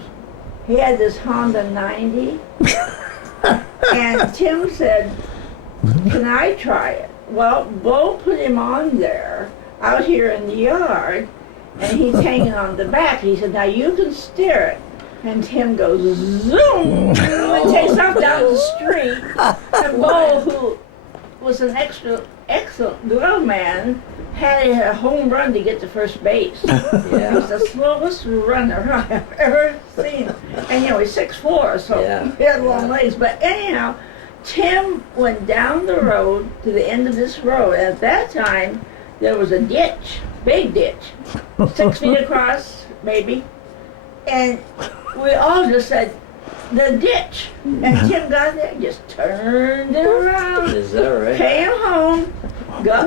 He had this Honda 90, and Tim said, "Can I try it?" Well, Bo put him on there out here in the yard, and he's hanging on the back. He said, "Now you can steer it." And Tim goes zoom and takes off down the street. And Bo, who was an excellent drill man, had a home run to get to first base. He was the slowest runner I've ever seen. And he's 6'4", so he had long legs. But anyhow, Tim went down the road to the end of this road. At that time, there was a ditch, big ditch, 6 feet across, maybe. And we all just said, "The ditch." And Tim got there, just turned it around. Is that right? Came home,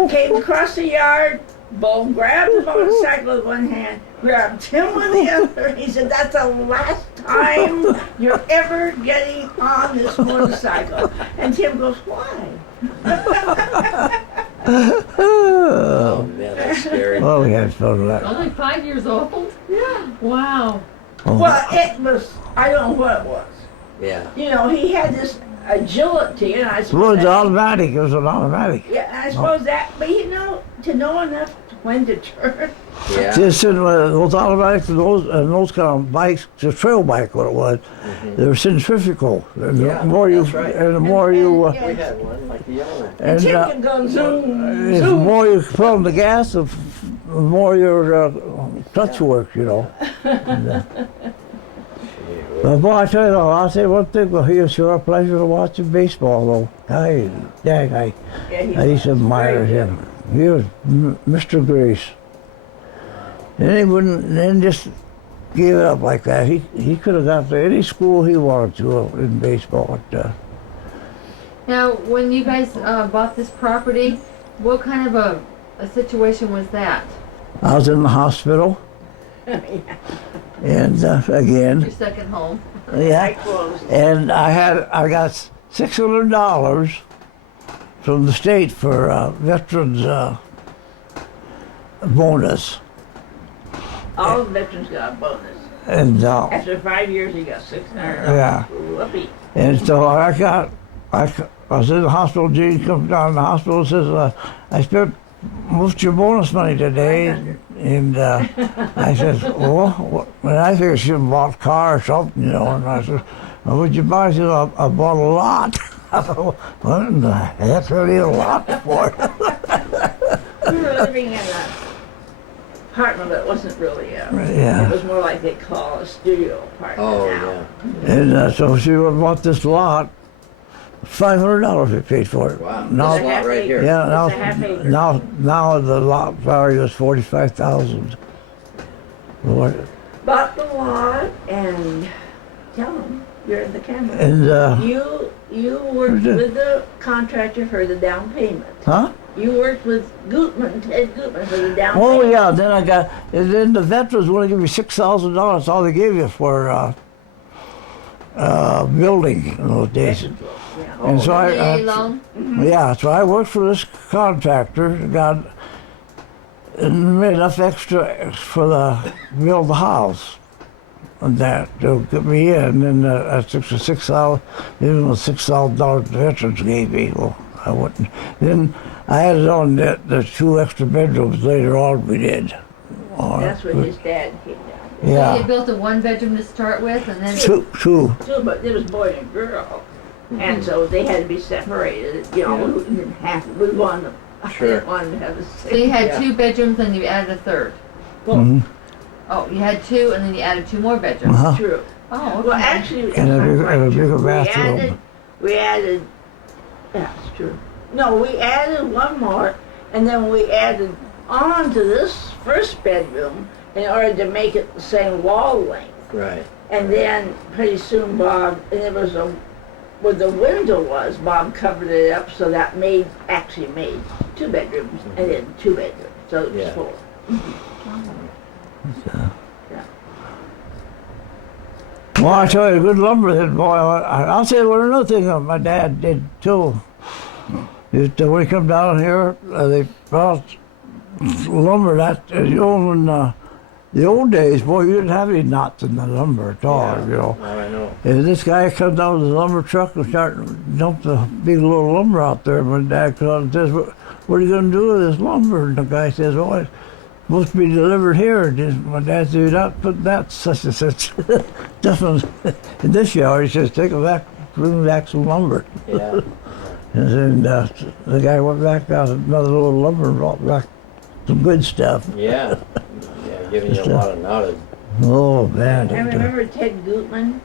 came across the yard. Bo grabbed the motorcycle with one hand, grabbed Tim with the other. He said, "That's the last time you're ever getting on this motorcycle." And Tim goes, "Why?" Oh man, that's scary. Oh, we had fun with that. Only 5 years old? Yeah. Wow. Well, it was, I don't know what it was. Yeah. He had this agility, and I Well, suppose it's that, automatic. It was an automatic. yeah, I suppose that, but to know enough when to turn. Yeah. Just in those automatics and those kind of bikes, the trail bike, what it was, they were centrifugal. And Yeah, the more you, that's right. and the more you, And- We had one like the yellow one. And and Tim can go zoom, the zoom. more you put on the gas, the more your clutch works, But boy, I tell you, I'll say one thing. Well, he was sure a pleasure to watching baseball, though. I Yeah, used to admire him. He was Mr. Grace. And he wouldn't then just give it up like that. He could have got to any school he wanted to in baseball. Now, when you guys bought this property, what kind of a situation was that? I was in the hospital, and again, Your second home? yeah. closed. And I got $600 from the state for veterans bonus, All the veterans got a bonus. and After 5 years, he got $600. yeah, Whoopee. and so I was in the hospital. Gene comes down to the hospital and says, "I spent most of your bonus money today," and I said, "Oh," and I think I should have bought a car or something, And I said, "Well, would you buy?" He said, "I bought a lot." I thought, "What in the heck do I need a lot for?" We were living in an apartment that wasn't really it Yeah. was more like they call a studio apartment Oh now. yeah. And so she bought this lot. $500 we paid for it. Wow. Now, This lot right here. yeah, It's a half acre. now the lot value is $45,000. Lord. Bought the lot and tell them you're in the camera. And You worked with the contractor for the down payment. huh? You worked with Ted Gutman for the down Oh payment. yeah. Then the veterans want to give me $6,000. That's all they gave you for building in those days. Yeah. And so VA loan? yeah, so I worked for this contractor, and made enough extra for build the house, and that to get me in. And I took the even the $6,000 the veterans gave me. Well, I wouldn't. Then I added on the 2 extra bedrooms later on. We did. That's when his dad came down. So you Yeah, built a 1-bedroom to start with, and then two. Too, but it was boy and girl. And so they had to be separated. We didn't have we wanted them. I Sure. didn't want them to have the so you same. had Yeah. 2 bedrooms, and you added a third. Mhm. Oh, you had 2, and then you added 2 more bedrooms. Uh-huh. True. Oh, okay. Well, actually, And a that's bigger- not and a quite true. bigger bathroom. We added. Yeah, it's true. No, we added one more, and then we added on to this first bedroom in order to make it the same wall length. Right. And then pretty soon Bob, and it was where the window was, Bob covered it up so that actually made 2 bedrooms and then 2 bedrooms. So it was Yeah. 4. Well, I tell you, good lumber then, boy. I'll say another thing that my dad did too. Is that when he come down here, they brought lumber that you own the old days, boy, you didn't have any knots in the lumber at all, Yeah. you know. Oh, I know. And this guy comes out with the lumber truck and starts dump the big little lumber out there. My dad comes out and says, what are you going to do with this lumber? And the guy says, oh, it's supposed to be delivered here. And my dad said, you're not putting that such and such stuff in this yard. He says, take it back, bring back some lumber. Yeah. And then the guy went back, got another little lumber and brought back some good stuff. Yeah. Yeah, giving you a lot of knowledge. Oh, man. I remember Ted Gutman,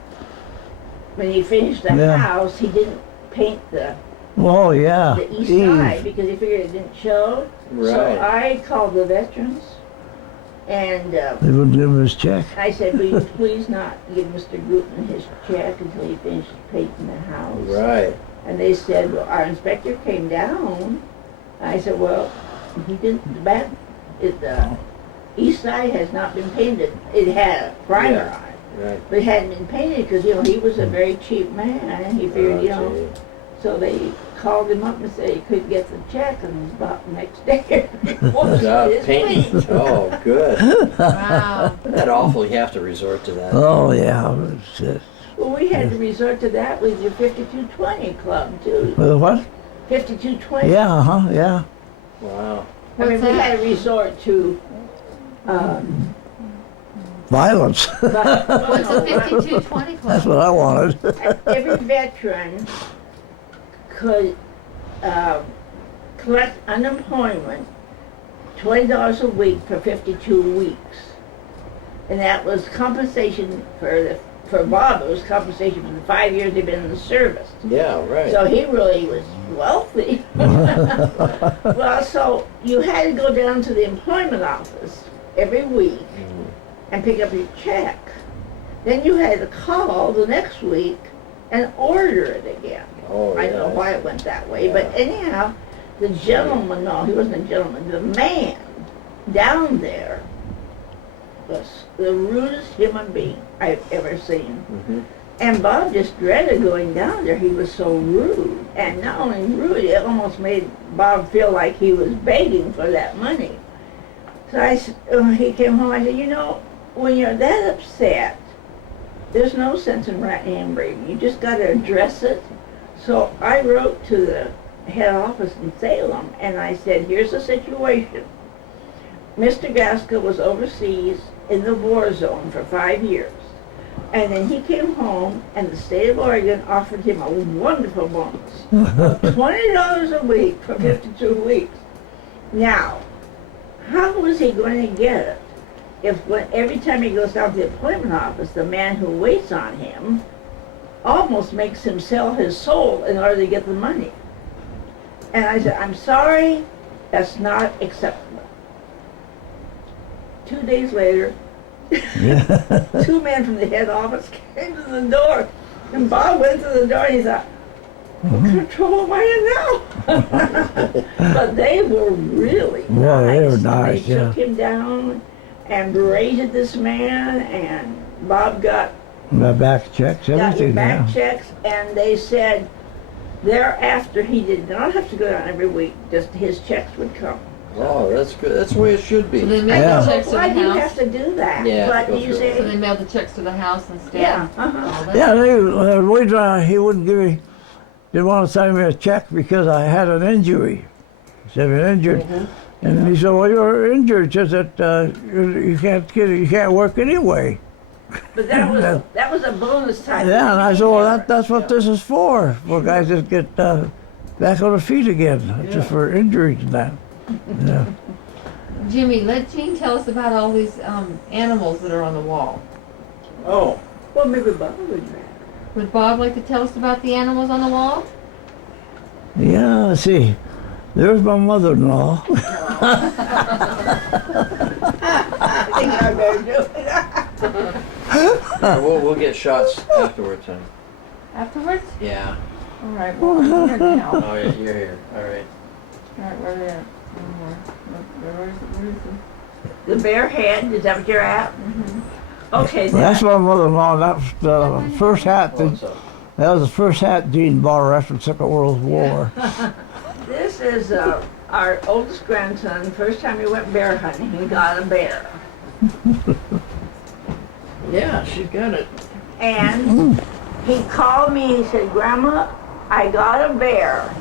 when he finished the Yeah. house, he didn't paint the Oh, yeah. east Eve. side because he figured it didn't show. So Right. I called the veterans and They wouldn't give him his check. I said, will you please not give Mr. Gutman his check until he finishes painting the house? Right. And they said, well, our inspector came down. I said, well, he didn't, the east side has not been painted. It had a primer Yeah. on it, Right. but it hadn't been painted because, you know, he was a very cheap man and he figured, you know, gee. so they called him up and said he couldn't get the check and it was about the next day. Without painting. Oh, good. Wow. Isn't that awful? You have to resort to that. Oh, yeah. It's, Well, we had to resort to that with your 5220 club too. well, what? 5220. Yeah, yeah. Wow. I mean, What's we that? had to resort to, Violence. What's a 5220 That's club? what I wanted. every veteran could collect unemployment, $20 a week for 52 weeks. And that was compensation for Bob, it was compensation for the 5 years he'd been in the service. Yeah, right. So he really was wealthy. Well, so you had to go down to the employment office every week and pick up your check. Then you had to call the next week and order it again. Oh, I don't know yeah. why it went that way, but Yeah. anyhow, the gentleman, no, he wasn't a gentleman, the man down there was the rudest human being I've ever seen. Mhm. And Bob just dreaded going down there. He was so rude. And not only rude, it almost made Bob feel like he was begging for that money. So when he came home, I said, you know, when you're that upset, there's no sense in ranting and raving. You just got to address it. So I wrote to the head office in Salem, and I said, here's the situation. Mr. Gaskell was overseas in the war zone for 5 years. And then he came home, and the state of Oregon offered him a wonderful bonus of $20 a week for 52 weeks. Now, how was he going to get it if every time he goes down to the employment office, the man who waits on him almost makes him sell his soul in order to get the money? And I said, I'm sorry, that's not acceptable. 2 days later, two men from the head office came to the door, and Bob went to the door and he thought, what kind of trouble am I in now? But they were really nice. Well, they were nice, They yeah. took him down and berated this man, and Bob got My back checks, your everything back now. checks, and they said thereafter he did not have to go down every week, just his checks would come. Oh, that's good. That's the way it should be. So they mailed Yeah. the checks to the Why do you have house? to do that? Yeah, But go you through it. So they say, mailed the checks to the house instead? yeah, Oh, that's- Yeah, the wage he wouldn't give me, didn't want to send me a check because I had an injury. He said, I'm injured. And he said, well, you're injured, just that you can't work anyway. but that was a bonus type. Yeah, and I said, well, that's what this is for guys that get back on their feet again, just for injuries and that. Yeah. Jimmy, let Gene tell us about all these animals that are on the wall. Oh, Well, maybe Bob would rather. Would Bob like to tell us about the animals on the wall? Yeah, let's see. There's my mother-in-law. I think I better do it. we'll get shots afterwards. Huh? Afterwards? Yeah. All right, well, I'm here now. Oh, yeah, you're here. All right. All right, where are they at? Where is it? The bear head, is that what you're at? Okay, Well, that's my mother-in-law. That was the first hat What's up? that was the first hat Gene bought her after the Second World War. this is our oldest grandson. First time he went bear hunting, he got a bear. Yeah, she's got it. And he called me, he said, Grandma, I got a bear.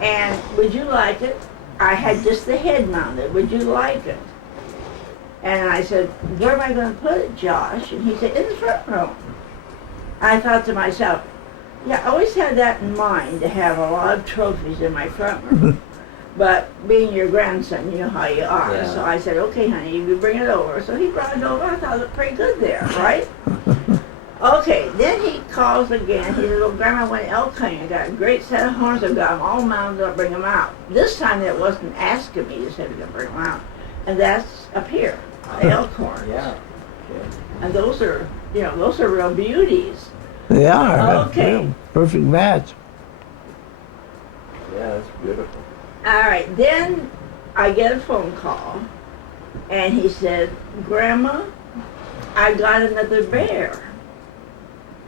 And would you like it? I had just the head mounted. Would you like it? And I said, where am I going to put it, Josh? And he said, in the front room. I thought to myself, yeah, I always had that in mind, to have a lot of trophies in my front room. But being your grandson, you know how you are. Yeah. So I said, okay, honey, you bring it over. So he brought it over. I thought it looked pretty good there, right? Okay, then he calls again. He said, well, Grandma, I went elk hunting. I got a great set of horns. I've got them all mounted up, bring them out. This time it wasn't asking me, just said to bring them out. And that's up here, the elk horns. Yeah. And those are, you know, those are real beauties. They are. Okay. Yeah, perfect match. Yeah, that's beautiful. All right, then I get a phone call, and he said, Grandma, I got another bear.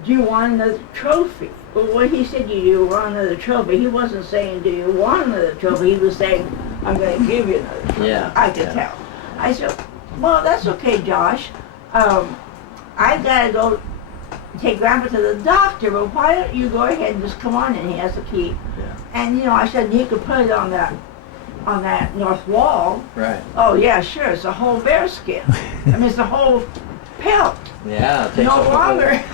Do you want another trophy? Well, when he said, do you want another trophy, he wasn't saying, do you want another trophy? He was saying, I'm going to give you another trophy. Yeah. I could tell. I said, well, that's okay, Josh. I got to go take Grandpa to the doctor, but why don't you go ahead and just come on in? He has a key. Yeah. And, you know, I said, he could put it on that north wall. Right. Oh, yeah, sure. It's a whole bear skin. I mean, it's a whole pelt. Yeah, it takes No up a whole- longer.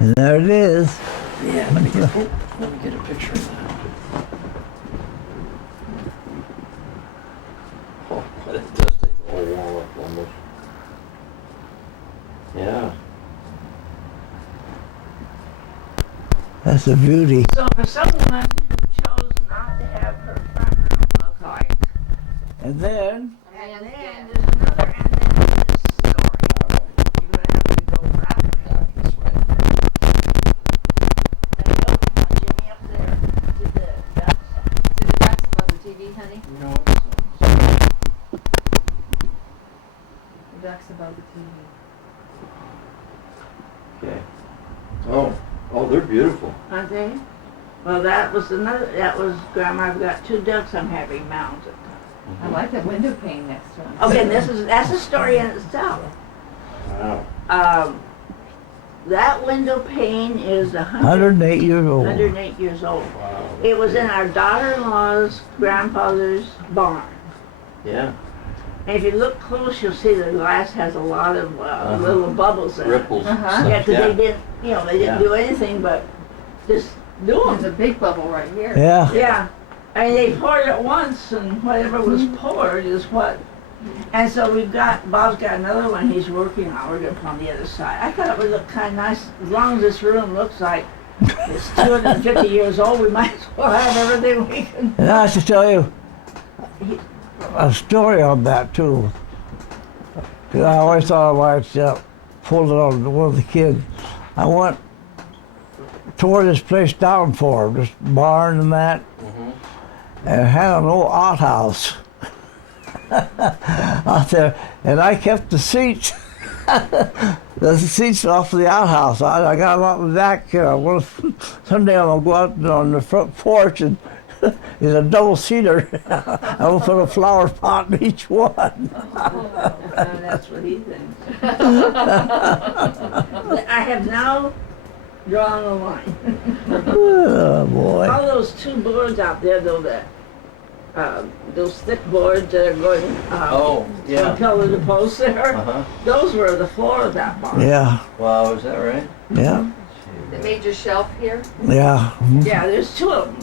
And there it is. Yeah, let me get a picture of that. Oh, but it does take the whole wall up almost. Yeah. That's a beauty. So for someone who chose not to have her front room look like, And then, and then there's another, and then this story. You're going to have to go that way. That's right. And go, Jimmy, up there to the ducks. See the ducks above the TV, honey? No. The ducks above the TV. Okay. Oh, they're beautiful. Aren't they? Well, that was Grandma, I've got 2 ducks I'm having mounted. I like that window pane next to them. Okay, that's a story in itself. Wow. That window pane is 108 years old. 108 years old. Wow. It was in our daughter-in-law's grandfather's barn. Yeah. And if you look close, you'll see the glass has a lot of little bubbles in Ripples. Uh-huh. and it. Yeah, stuff. because they didn't, you know, they didn't Yeah. do anything but just do There's a them. big bubble right here. Yeah. Yeah. I mean, they poured it once, and whatever was poured is what. And so Bob's got another one he's working on. We're going to put on the other side. I thought it would look kind of nice. As long as this room looks like it's 250 years old, we might as well have everything we can. And I have to tell you a story on that too. 'Cause I always thought I might pull it on one of the kids. I went, tore this place down for him, this barn and that, and it had an old outhouse out there, and I kept the seats. The seats off of the outhouse. I got them out in the back. Someday I'm gonna go out on the front porch and it's a double-seater. I'll put a flower pot in each one. That's what he thinks. I have now drawn a line. Oh boy. All those 2 boards out there, though, those thick boards that are going from pillar to post there, Uh-huh. those were the floor of that barn. Yeah, Wow, is that right? yeah, The major shelf here. yeah. Yeah, there's 2 of them.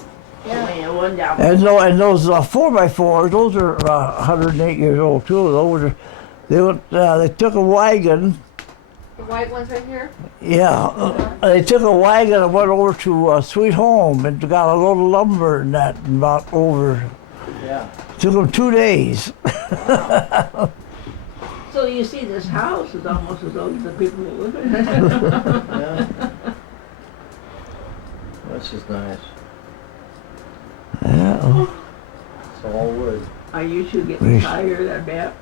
Yeah, one down. And those 4x4s, those are 108 years old too. They took a wagon. The white ones right here. Yeah, they took a wagon and went over to Sweet Home and got a load of lumber and that and about over. Yeah. Took them 2 days. So you see, this house is almost as old as the people who live in it. Yeah. This is nice. Yeah. It's all wood. Are you 2 getting tired, I bet?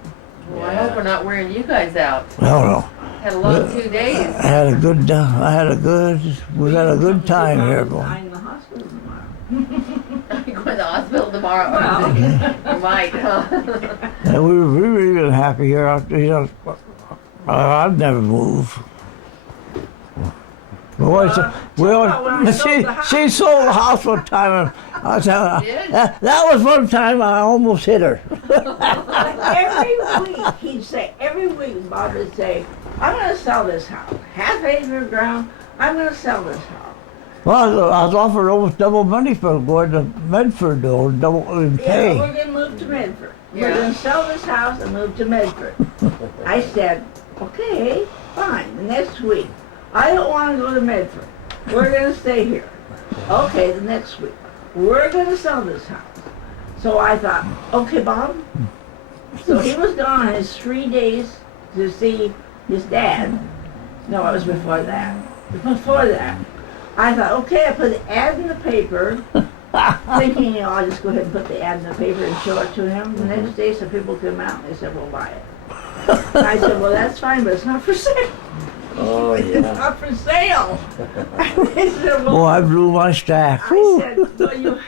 Well, I hope we're not wearing you guys out. No. Had a long 2 days. We had a good time here, boy. I'm in the hospital tomorrow. Are you going to the hospital tomorrow? tomorrow. You might, huh? And we were really happy here. I'd never move. She sold the house one time, and I tell you, Did? that was one time I almost hit her. Every week, he'd say, every week, Bob would say, I'm going to sell this house. Half acre of ground, I'm going to sell this house. Well, I was offered almost double money for going to Medford, though, double in Yeah, pay. we're going to move to Medford. We're Yeah. going to sell this house and move to Medford. I said, okay, fine. The next week, I don't want to go to Medford. We're going to stay here. Okay, the next week, we're going to sell this house. So I thought, okay, Bob. So he was gone his 3 days to see his dad. No, it was before that. Before that, I thought, okay, I put the ad in the paper, thinking, I'll just go ahead and put the ad in the paper and show it to him. The next day, some people come out and they said, we'll buy it. And I said, well, that's fine, but it's not for sale. Oh, It's yeah. not for sale. They said, well, Oh, I blew my stack. I said, well,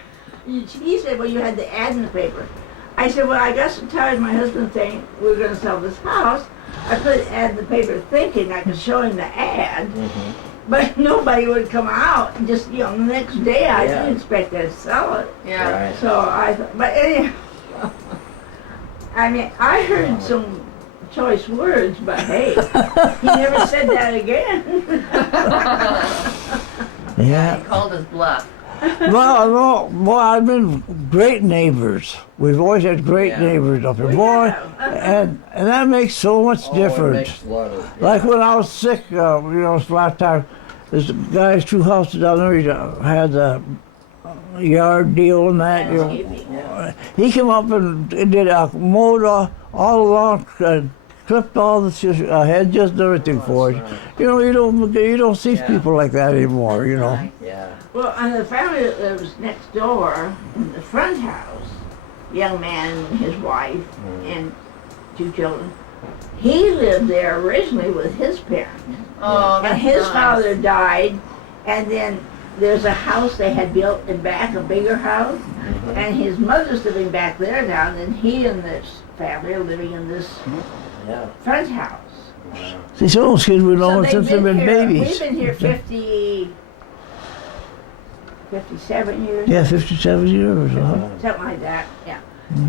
he said, well, you had the ad in the paper. I said, well, I got so tired of my husband saying we're going to sell this house. I put the ad in the paper thinking I could show him the ad, but nobody would come out. And just, the next day I Yeah. didn't expect to sell it. Yeah. Right. So I thought, but anyhow, I mean, I heard some choice words, but hey, he never said that again. Yeah. He called his bluff. Well, no, boy, I've been great neighbors. We've always had great Yeah. neighbors up here, We boy, have. and that makes so much Oh, it difference. makes a lot of, Like when I was sick, last time, this guy's two houses down there, he had a yard deal and that. Landscaping. He came up and did a mowed all along, clipped all the hedges and everything for us. You don't see Yeah. people like that anymore. Right. yeah. Well, and the family that lives next door in the front house, young man and his wife and 2 children, he lived there originally with his parents. Oh, that's And his nice. father died, and then there's a house they had built in back, a bigger house, and his mother's living back there now, and then he and this family are living in this Yeah. front house. See, some of those kids we've known since they've been here, babies. we've been here 57 years. Yeah, 57 years. Something like that, yeah.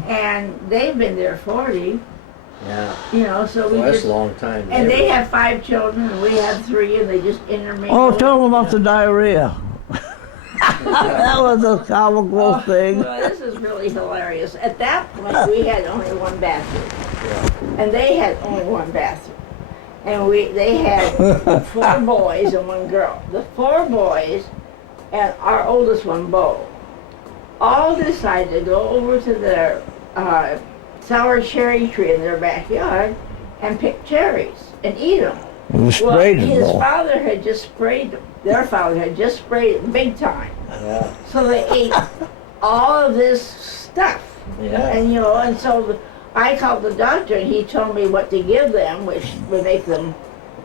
And they've been there 40, Yeah. so we Well, that's just, a long time. and they have 5 children, and we have 3, and they just intermingle. Oh, tell them about the diarrhea. That was a comical thing. Well, this is really hilarious. At that point, we had only one bathroom, and they had only one bathroom. And they had 4 boys and 1 girl. The 4 boys and our oldest one, Bo, all decided to go over to their sour cherry tree in their backyard and pick cherries and eat them. We Well, sprayed them his though. father had just sprayed them. Their father had just sprayed them big time. Yeah. So they ate all of this stuff. Yeah. And and so I called the doctor and he told me what to give them, which would make them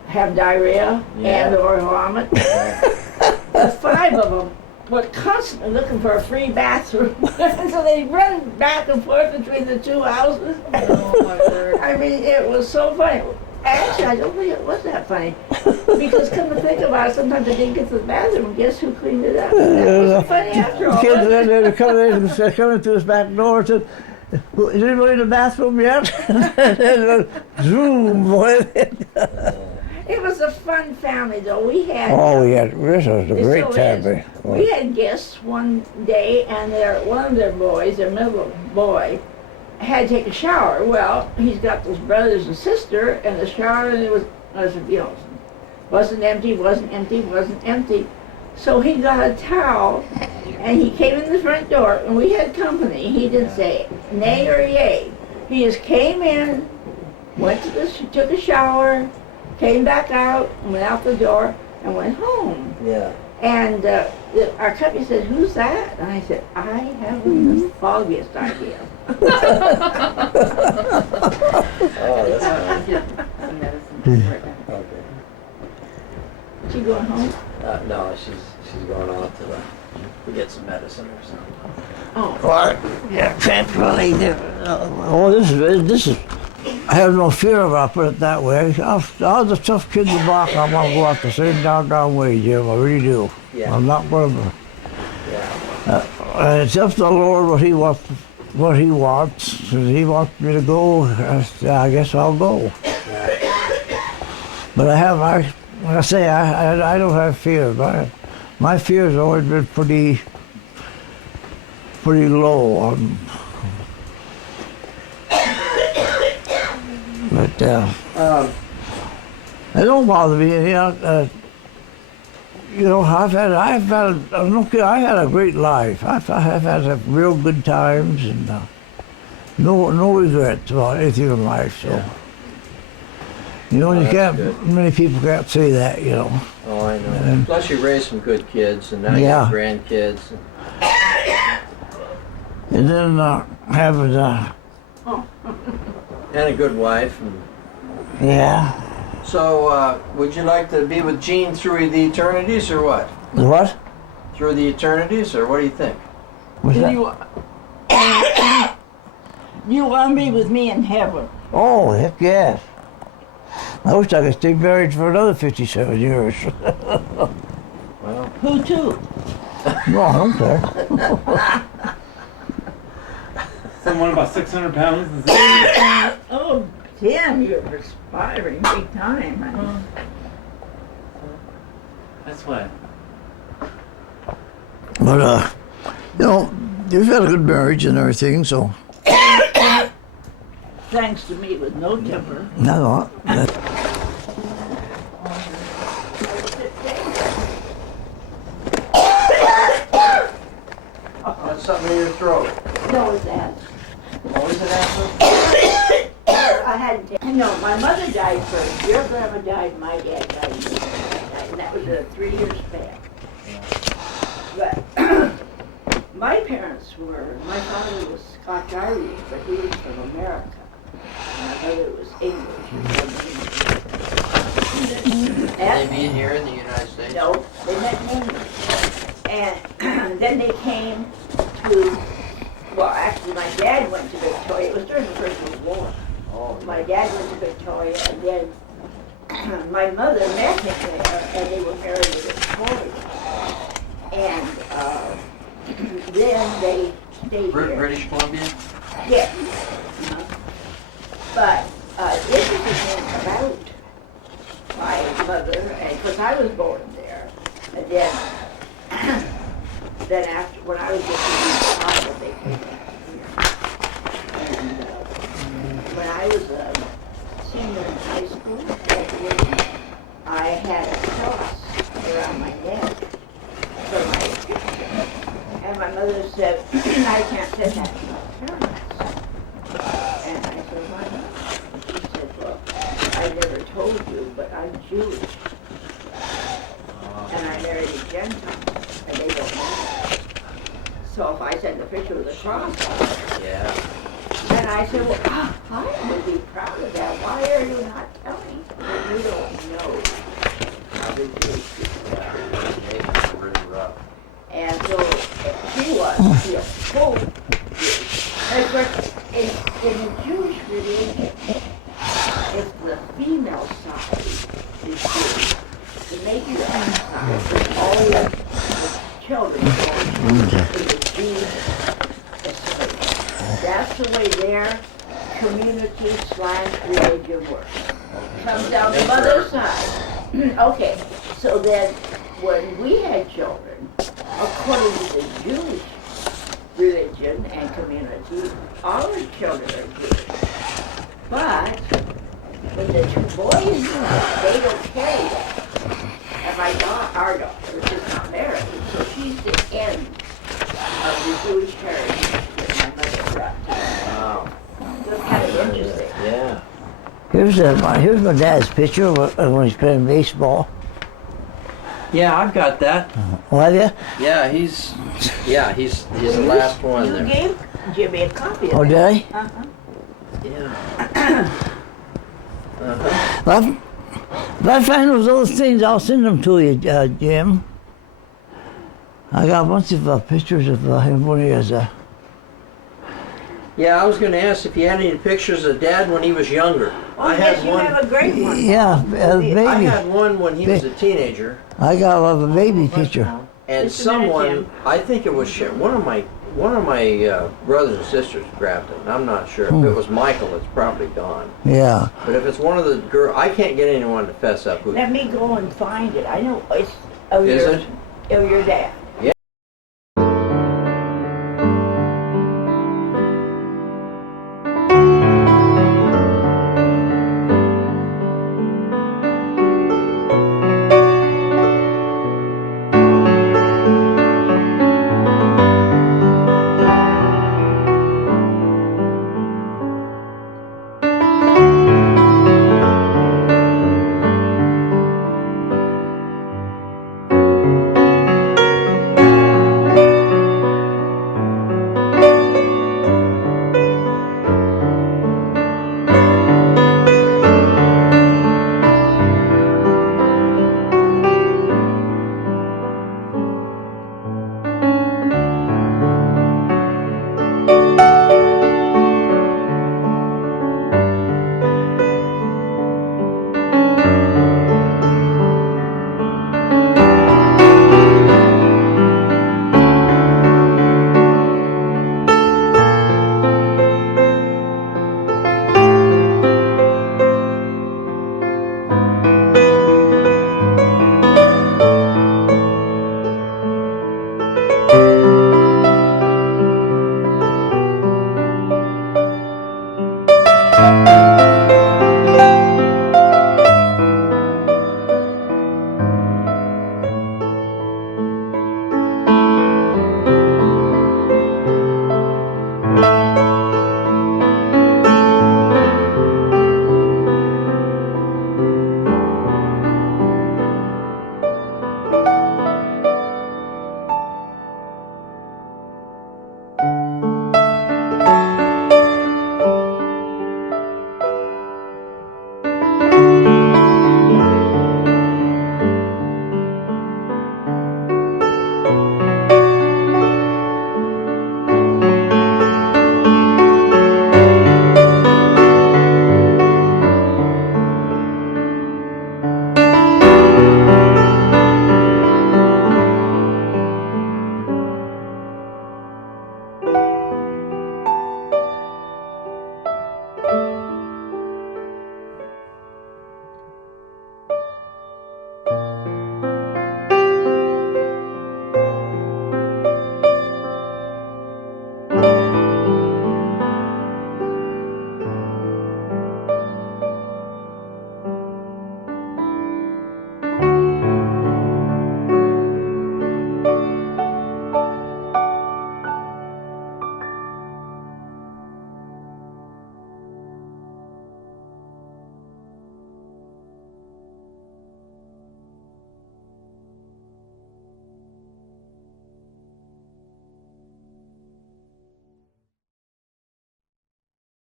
have diarrhea Yeah. and or vomit. The 5 of them were constantly looking for a free bathroom. So they run back and forth between the 2 houses. Oh, my word. I mean, it was so funny. Actually, I don't think it was that funny. Because come to think about it, sometimes I didn't get to the bathroom, and guess who cleaned it up? That wasn't funny after all. Kids was it? they're coming through this back door and said, "Is anybody in the bathroom yet?" Zoom, boy. It was a fun family, though. We had Oh, yeah, this was a It great still family. is. We had guests one day, and one of their boys, their middle boy, had to take a shower. Well, he's got those brothers and sister, and the shower and it was wasn't empty. So he got a towel, and he came in the front door, and we had company. He didn't say nay or yay. He just came in, took a shower, came back out, and went out the door, and went home. Yeah. And our company said, "Who's that?" And I said, "I haven't the foggiest idea." Oh, that's I'll get some medicine right now. okay. She going home? No, she's going on to the We get some medicine or something. Well, yeah, can't really do. Oh, this is. I have no fear of it. I'll put it that way. All the tough kids in the block, I want to go out the same doggone way, Jim. I really do. Yeah. I'm not one of them. Yeah. It's up to the Lord what He wants. What He wants. If He wants me to go, I guess I'll go. But like I say, I don't have fear. My fear's always been pretty low. But it don't bother me. I've had I had a great life. I've had some real good times and no regrets about anything in life. So. Yeah. You can't. Good. Many people can't say that. Oh, I know. Plus, you raised some good kids, and now you Yeah. have grandkids. And then having And a good wife. And yeah. so, would you like to be with Gene through the eternities, or what? What? Through the eternities, or what do you think? What's that? You want to be with me in heaven? Oh, heck yes. I wish I could stay married for another 57 years. Well, Who to? No, I don't care. Someone about 600 pounds. Is it? Oh, Tim, you're perspiring big time, honey. That's what. But, you've had a good marriage and everything, so. Thanks to me with no temper. No. that's something in your throat. No, it's that. What was it, Ashley? I had, no, my mother died first. Your grandma died, my dad died, and your grandma died, and that was a 3 year span. But my parents were, my father was Scotch-Irish, but he was from America. My mother was English. They be here in the United States? No, they met in England. And then they came to, well, actually my dad went to Victoria. It was during the First World War. Oh, My dad went to Victoria, and then my mother met him there, and they were married in Victoria. And then they stayed here. British Columbia? Yes. But this is the thing about my mother, and because I was born there, and then after, when I was just a child, they came back here. And when I was a senior in high school, graduating, I had a cross around my neck for my picture. And my mother said, I can't send that to my parents. And I said, why not? She said, well, I never told you, but I'm Jewish. And I married a Gentile, and they don't know that. So if I send a picture with a cross on it, Yeah. and I said, well, I would be proud of that. Why are you not telling? Well, you don't know how the Jewish people are. It's really rough. And so she was, full Jewish. But in the Jewish religion, it's the female side is Jewish. The matriarch side is all the children born in the Jewish estate. That's the way their community/religion works. Comes down the mother's side. Okay, so then when we had children, according to the Jewish religion and community, all the children are Jewish. But when the two boys do that, they don't carry that. And our daughter, is not married, so she's the end of the Jewish heritage that my mother brought to us. Wow. So it's kind of interesting. Yeah. Here's my dad's picture when he's playing baseball. Yeah, I've got that. Oh, have you? Yeah, he's the last one You there. gave Jimmy a copy of Oh, that. did I? Uh-huh. Yeah. Uh-huh. Well, if I find those other things, I'll send them to you, Jim. I got a bunch of pictures of him when he was Yeah, I was going to ask if you had any pictures of Dad when he was younger. Oh, I yes, had you one. have a great one. yeah, a I baby. had one when he was a teenager, I got a baby picture. and Just a minute, someone, Tim. I think it was one of my brothers and sisters grabbed it. And I'm not sure. If it was Michael, it's probably gone. Yeah. But if it's one of the girls, I can't get anyone to fess up who. Let me go and find it. I know it's Is it? your dad.